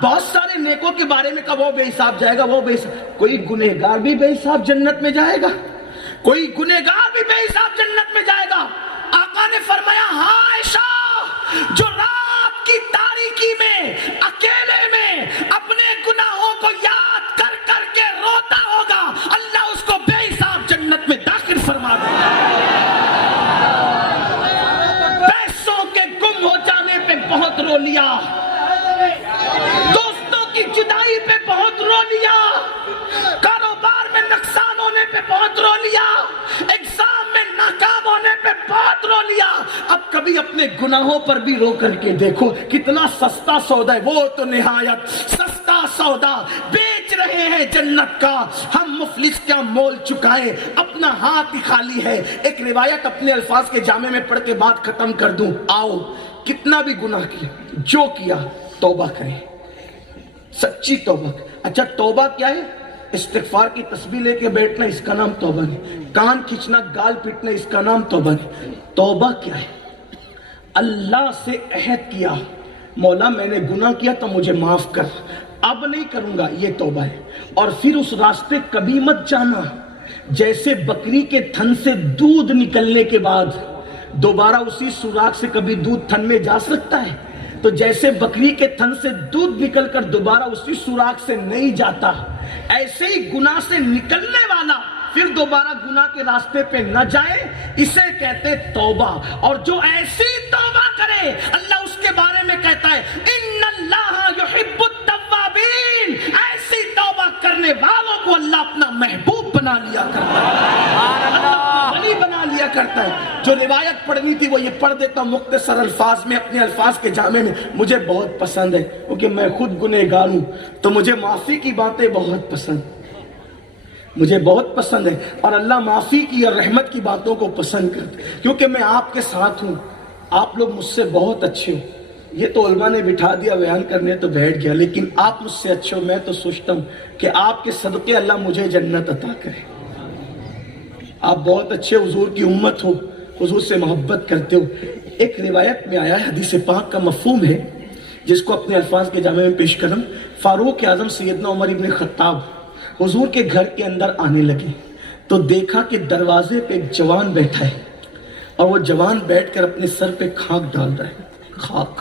بہت سارے نیکوں کے بارے میں کہا وہ بے حساب جائے گا, وہ بے حساب, کوئی گنہگار بھی بے حساب جنت میں جائے گا؟ کوئی گنہگار بھی بے حساب جنت میں جائے گا؟ آقا نے فرمایا, ہاں عائشہ, جو رات کی تاریکی میں اکیلے میں اپنے گناہوں کو یاد کر کر کے روتا ہوگا, اللہ اس کو بے حساب جنت میں داخل فرما دے گا. پیسوں کے گم ہو جانے پہ بہت رو لیا, دوستوں کی جدائی پہ بہت رو لیا, کاروبار میں نقصان ہونے پہ بہت رو لیا, ایگزام میں ناکام ہونے پہ بہت رو لیا. اب کبھی اپنے گناہوں پر بھی رو کر کے دیکھو, کتنا سستا سودا ہے, وہ تو نہایت سستا سودا بیچ رہے ہیں جنت کا. ہم مفلس کیا مول چکائیں, اپنا ہاتھ ہی خالی ہے. ایک روایت اپنے الفاظ کے جامع میں پڑھ کے بات ختم کر دوں. آؤ کتنا بھی گناہ کیا, جو کیا توبہ کریں, سچی توبہ. اچھا توبہ کیا ہے؟ استغفار کی تسبیح لے کے بیٹھنا, اس کا نام توبہ نہیں. کان کھینچنا, گال پیٹنا, اس کا نام توبہ نہیں. توبہ کیا ہے؟ اللہ سے عہد کیا, مولا میں نے گناہ کیا تو مجھے معاف کر, اب نہیں کروں گا, یہ توبہ ہے. اور پھر اس راستے کبھی مت جانا جیسے بکری کے تھن سے دودھ نکلنے کے بعد دوبارہ اسی سوراخ سے کبھی دودھ تھن میں جا سکتا ہے؟ تو جیسے بکری کے تھن سے دودھ نکل کر دوبارہ اسی سوراخ سے نہیں جاتا, ایسے ہی گناہ سے نکلنے والا پھر دوبارہ گناہ کے راستے پہ نہ جائے, اسے کہتے توبہ. اور جو ایسی توبہ کرے اللہ اس کے بارے میں کہتا ہے, ان اللہ یحب التوابین, ایسی توبہ کرنے والوں کو اللہ اپنا محبوب بنا لیا کرتا ہے, اللہ ولی بنا لیا کرتا ہے. جو روایت پڑھنی تھی وہ یہ پڑھ دیتا ہوں مختصر الفاظ میں, اپنے الفاظ کے جامع میں. مجھے بہت پسند ہے کیونکہ میں خود گنہگار ہوں, تو مجھے معافی کی باتیں بہت پسند, مجھے بہت پسند ہے. اور اللہ معافی کی اور رحمت کی باتوں کو پسند کرتے, کیونکہ میں آپ کے ساتھ ہوں, آپ لوگ مجھ سے بہت اچھے ہو. یہ تو علماء نے بٹھا دیا بیان کرنے تو بیٹھ گیا, لیکن آپ مجھ سے اچھے ہو. میں تو سوچتا ہوں کہ آپ کے صدقے اللہ مجھے جنت عطا کرے. آپ بہت اچھے, حضور کی امت ہو, حضور سے محبت کرتے ہو. ایک روایت میں آیا ہے, حدیث پاک کا مفہوم ہے جس کو اپنے الفاظ کے جامع میں پیش کروں. فاروق اعظم سیدنا عمر ابن خطاب حضور کے گھر کے اندر آنے لگے تو دیکھا کہ دروازے پہ ایک جوان بیٹھا ہے, اور وہ جوان بیٹھ کر اپنے سر پہ خاک ڈال رہا ہے, خاک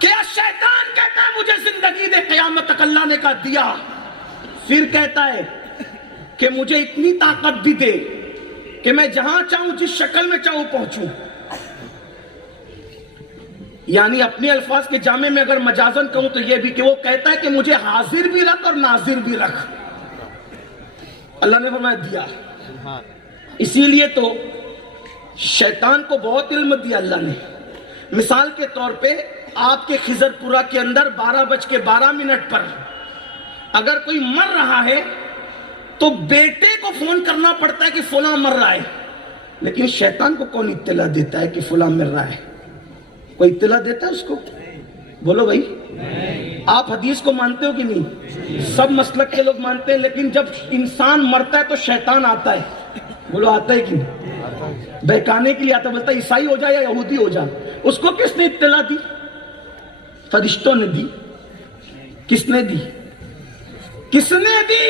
کیا شیطان کہتا ہے مجھے زندگی دے، قیامت تک اللہ نے کہا دیا، پھر کہتا ہے کہ مجھے اتنی طاقت بھی دے کہ میں جہاں چاہوں جس شکل میں چاہوں پہنچوں. یعنی اپنے الفاظ کے جامع میں اگر مجازن کہوں تو یہ بھی کہ وہ کہتا ہے کہ مجھے حاضر بھی رکھ اور ناظر بھی رکھ. اللہ نے فرمایا دیا. اسی لیے تو شیطان کو بہت علم دیا اللہ نے. مثال کے طور پہ آپ کے خضر پورہ کے اندر 12:12 پر اگر کوئی مر رہا ہے تو بیٹے کو فون کرنا پڑتا ہے کہ فلاں مر رہا ہے، لیکن شیطان کو کون اطلاع دیتا ہے کہ فلاں مر رہا ہے؟ کوئی اطلاع دیتا ہے اس کو؟ بولو بھائی، آپ حدیث کو مانتے ہو کہ نہیں؟ سب مسلک کے لوگ مانتے ہیں، لیکن جب انسان مرتا ہے تو شیطان آتا ہے. بولو آتا ہے کہ نہیں؟ بہکانے کے لیے آتا ہے، بولتا ہے عیسائی ہو جائے یا یہودی ہو جائے. اس کو کس نے اطلاع دی؟ فرشتوں نے دی. کس نے دی؟ کس نے دی؟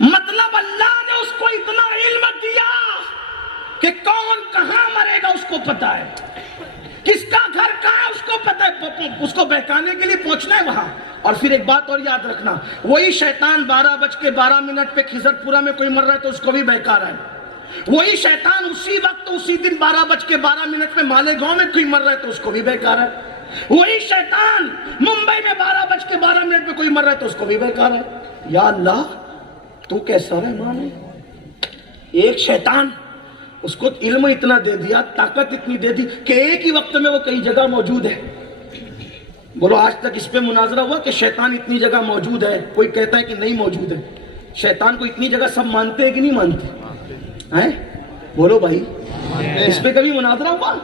مطلب اللہ نے اس کو اتنا علم دیا کہ کون کہاں مرے گا اس کو پتا ہے، کس کا گھر کہاں ہے اس کو پتا ہے. اس کو بہکانے کے لیے پہنچنا ہے وہاں. اور پھر ایک بات اور یاد رکھنا، وہی شیطان 12:12 پہ خضر پورہ میں کوئی مر رہا ہے تو اس کو بھی بہکا رہا ہے. وہی شیطان اسی وقت اسی دن 12:12 میں مالیگاؤں میں کوئی مر رہا ہے تو اس کو بھی بہکا رہا ہے. وہی شیطان ممبئی میں 12:12 پہ کوئی مر رہا ہے تو اس کو بھی بہکا رہا ہے. یا اللہ تو کیسا رحمان ہے. ایک شیطان، اس کو علم اتنا دے دیا، طاقت اتنی دے دی کہ ایک ہی وقت میں وہ کئی جگہ موجود ہے. بولو آج تک اس پہ مناظرہ ہوا کہ شیطان اتنی جگہ موجود ہے؟ کوئی کہتا ہے کہ نہیں موجود ہے. شیطان کو اتنی جگہ سب مانتے ہیں کہ نہیں مانتے ہیں؟ بولو بھائی، اس پہ کبھی مناظرہ ہوا؟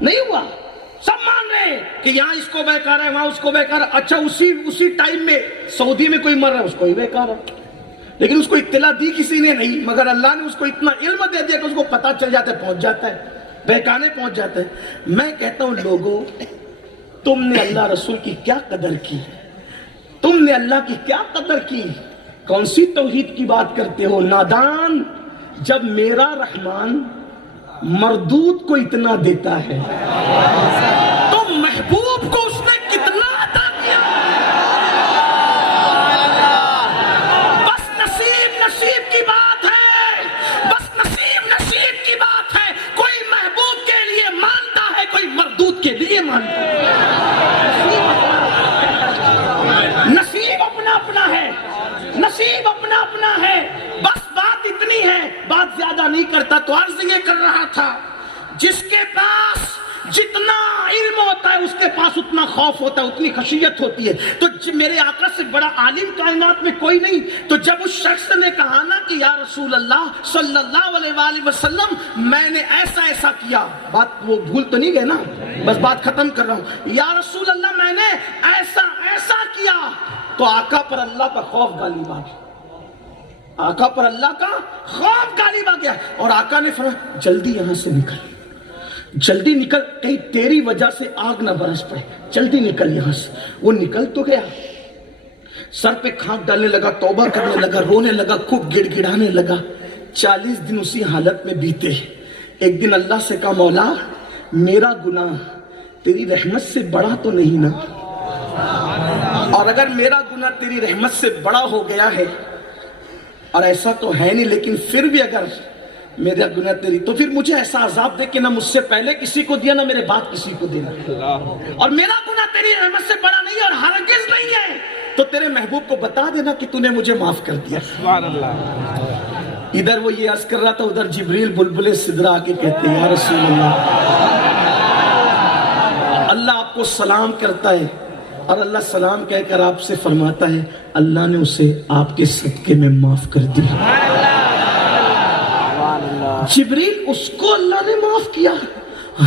نہیں ہوا. سب مان رہے ہیں کہ یہاں اس کو بہکا رہا ہے، وہاں اس کو بہکا رہا ہے. اچھا اسی ٹائم میں سعودی میں کوئی مر رہا ہے، اس کو ہی بہکا رہا ہے. لیکن اس کو اطلاع دی کسی نے نہیں، مگر اللہ نے اس کو اتنا علم دے دیا کہ اس کو پتہ چل جاتا ہے، پہنچ جاتا ہے، بہکانے پہنچ جاتا ہے. میں کہتا ہوں لوگوں، تم نے اللہ رسول کی کیا قدر کی؟ تم نے اللہ کی کیا قدر کی؟ کون سی توحید کی بات کرتے ہو نادان؟ جب میرا رحمان مردود کو اتنا دیتا ہے تو محبوب کو اس نے کتنا عطا کیا. بس نصیب کی بات ہے، بس نصیب کی بات ہے. کوئی محبوب کے لیے مانتا ہے، کوئی مردود کے لیے مانتا ہے. نصیب اپنا اپنا ہے، نصیب اپنا اپنا ہے. بس بات اتنی ہے، بات زیادہ نہیں کرتا. تو عرض یہ کر رہا تھا، جس کے پاس جتنا علم ہوتا ہے اس کے پاس اتنا خوف ہوتا ہے، اتنی خشیت ہوتی ہے. تو میرے آقا سے بڑا عالم کائنات میں کوئی نہیں. تو جب اس شخص نے کہا نا کہ یا رسول اللہ صلی اللہ علیہ وآلہ وسلم میں نے ایسا کیا، بات وہ بھول تو نہیں گئے نا، بس بات ختم کر رہا ہوں. یا رسول اللہ میں نے ایسا کیا، تو آقا پر اللہ کا خوف غالب آ گیا. آقا پر اللہ کا خوف غالب آ گیا. اور آقا نے فرمایا جلدی یہاں سے نکل، جلدی نکل، کہیں تیری وجہ سے آگ نہ برس پڑے، جلدی نکل یہاں سے. وہ نکل تو گیا، سر پہ کھانک ڈالنے لگا، توبہ کرنے لگا، رونے لگا، خوب گڑ گڑانے لگا. 40 دن اسی حالت میں بیتے. ایک دن اللہ سے کہا مولا میرا گناہ تیری رحمت سے بڑا تو نہیں نا؟ اور اگر میرا گناہ تیری رحمت سے بڑا ہو گیا ہے، اور ایسا تو ہے نہیں، لیکن پھر بھی اگر میرا گناہ تیری، تو پھر مجھے ایسا عذاب دے کہ نہ مجھ سے پہلے کسی کو دیا، نہ میرے بعد کسی کو دینا. اور میرا گناہ تیری رحمت سے بڑا نہیں ہے اور ہرگز نہیں ہے، تو تیرے محبوب کو بتا دینا کہ تو نے مجھے معاف کر دیا. ادھر وہ یہ عرض کر رہا تھا، ادھر جبریل بلبل سدرہ آ کے کہتے ہیں یا رسول اللہ، اللہ آپ کو سلام کرتا ہے. اور اللہ سلام کہہ کر آپ سے فرماتا ہے اللہ نے اسے آپ کے صدقے میں معاف کر دیا. جبریل اس کو اللہ نے معاف کیا.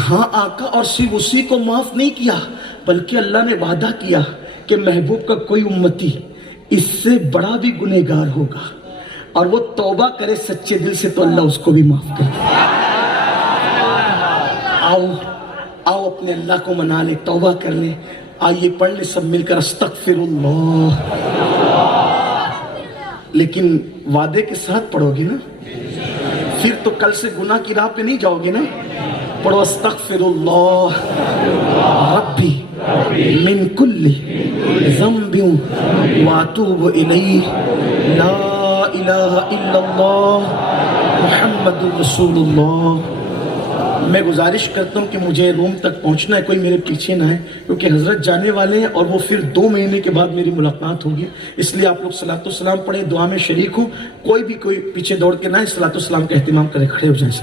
ہاں آقا، اور صرف اسی کو معاف نہیں کیا بلکہ اللہ نے وعدہ کیا کہ محبوب کا کوئی امتی اس سے بڑا بھی گنہگار ہوگا اور وہ توبہ کرے سچے دل سے تو اللہ اس کو بھی معاف کر دے. آؤ اپنے اللہ کو منا لے، توبہ کر لے. آئیے پڑھ لے سب مل کر استغفر اللہ. لیکن وعدے کے ساتھ پڑھو گے نا، پھر تو کل سے گناہ کی راہ پہ نہیں جاؤ گے نا. پڑھو استغفر اللہ ربی من کل ذنب واتوب الیہ لا الہ الا اللہ محمد رسول اللہ۔ میں گزارش کرتا ہوں کہ مجھے روم تک پہنچنا ہے، کوئی میرے پیچھے نہ ہے، کیونکہ حضرت جانے والے ہیں اور وہ پھر 2 مہینے کے بعد میری ملاقات ہوگی، اس لیے آپ لوگ صلاۃ والسلام پڑھیں، دعا میں شریک ہوں، کوئی پیچھے دوڑ کے نہ صلاۃ والسلام کا اہتمام کرے، کھڑے ہو جائیں۔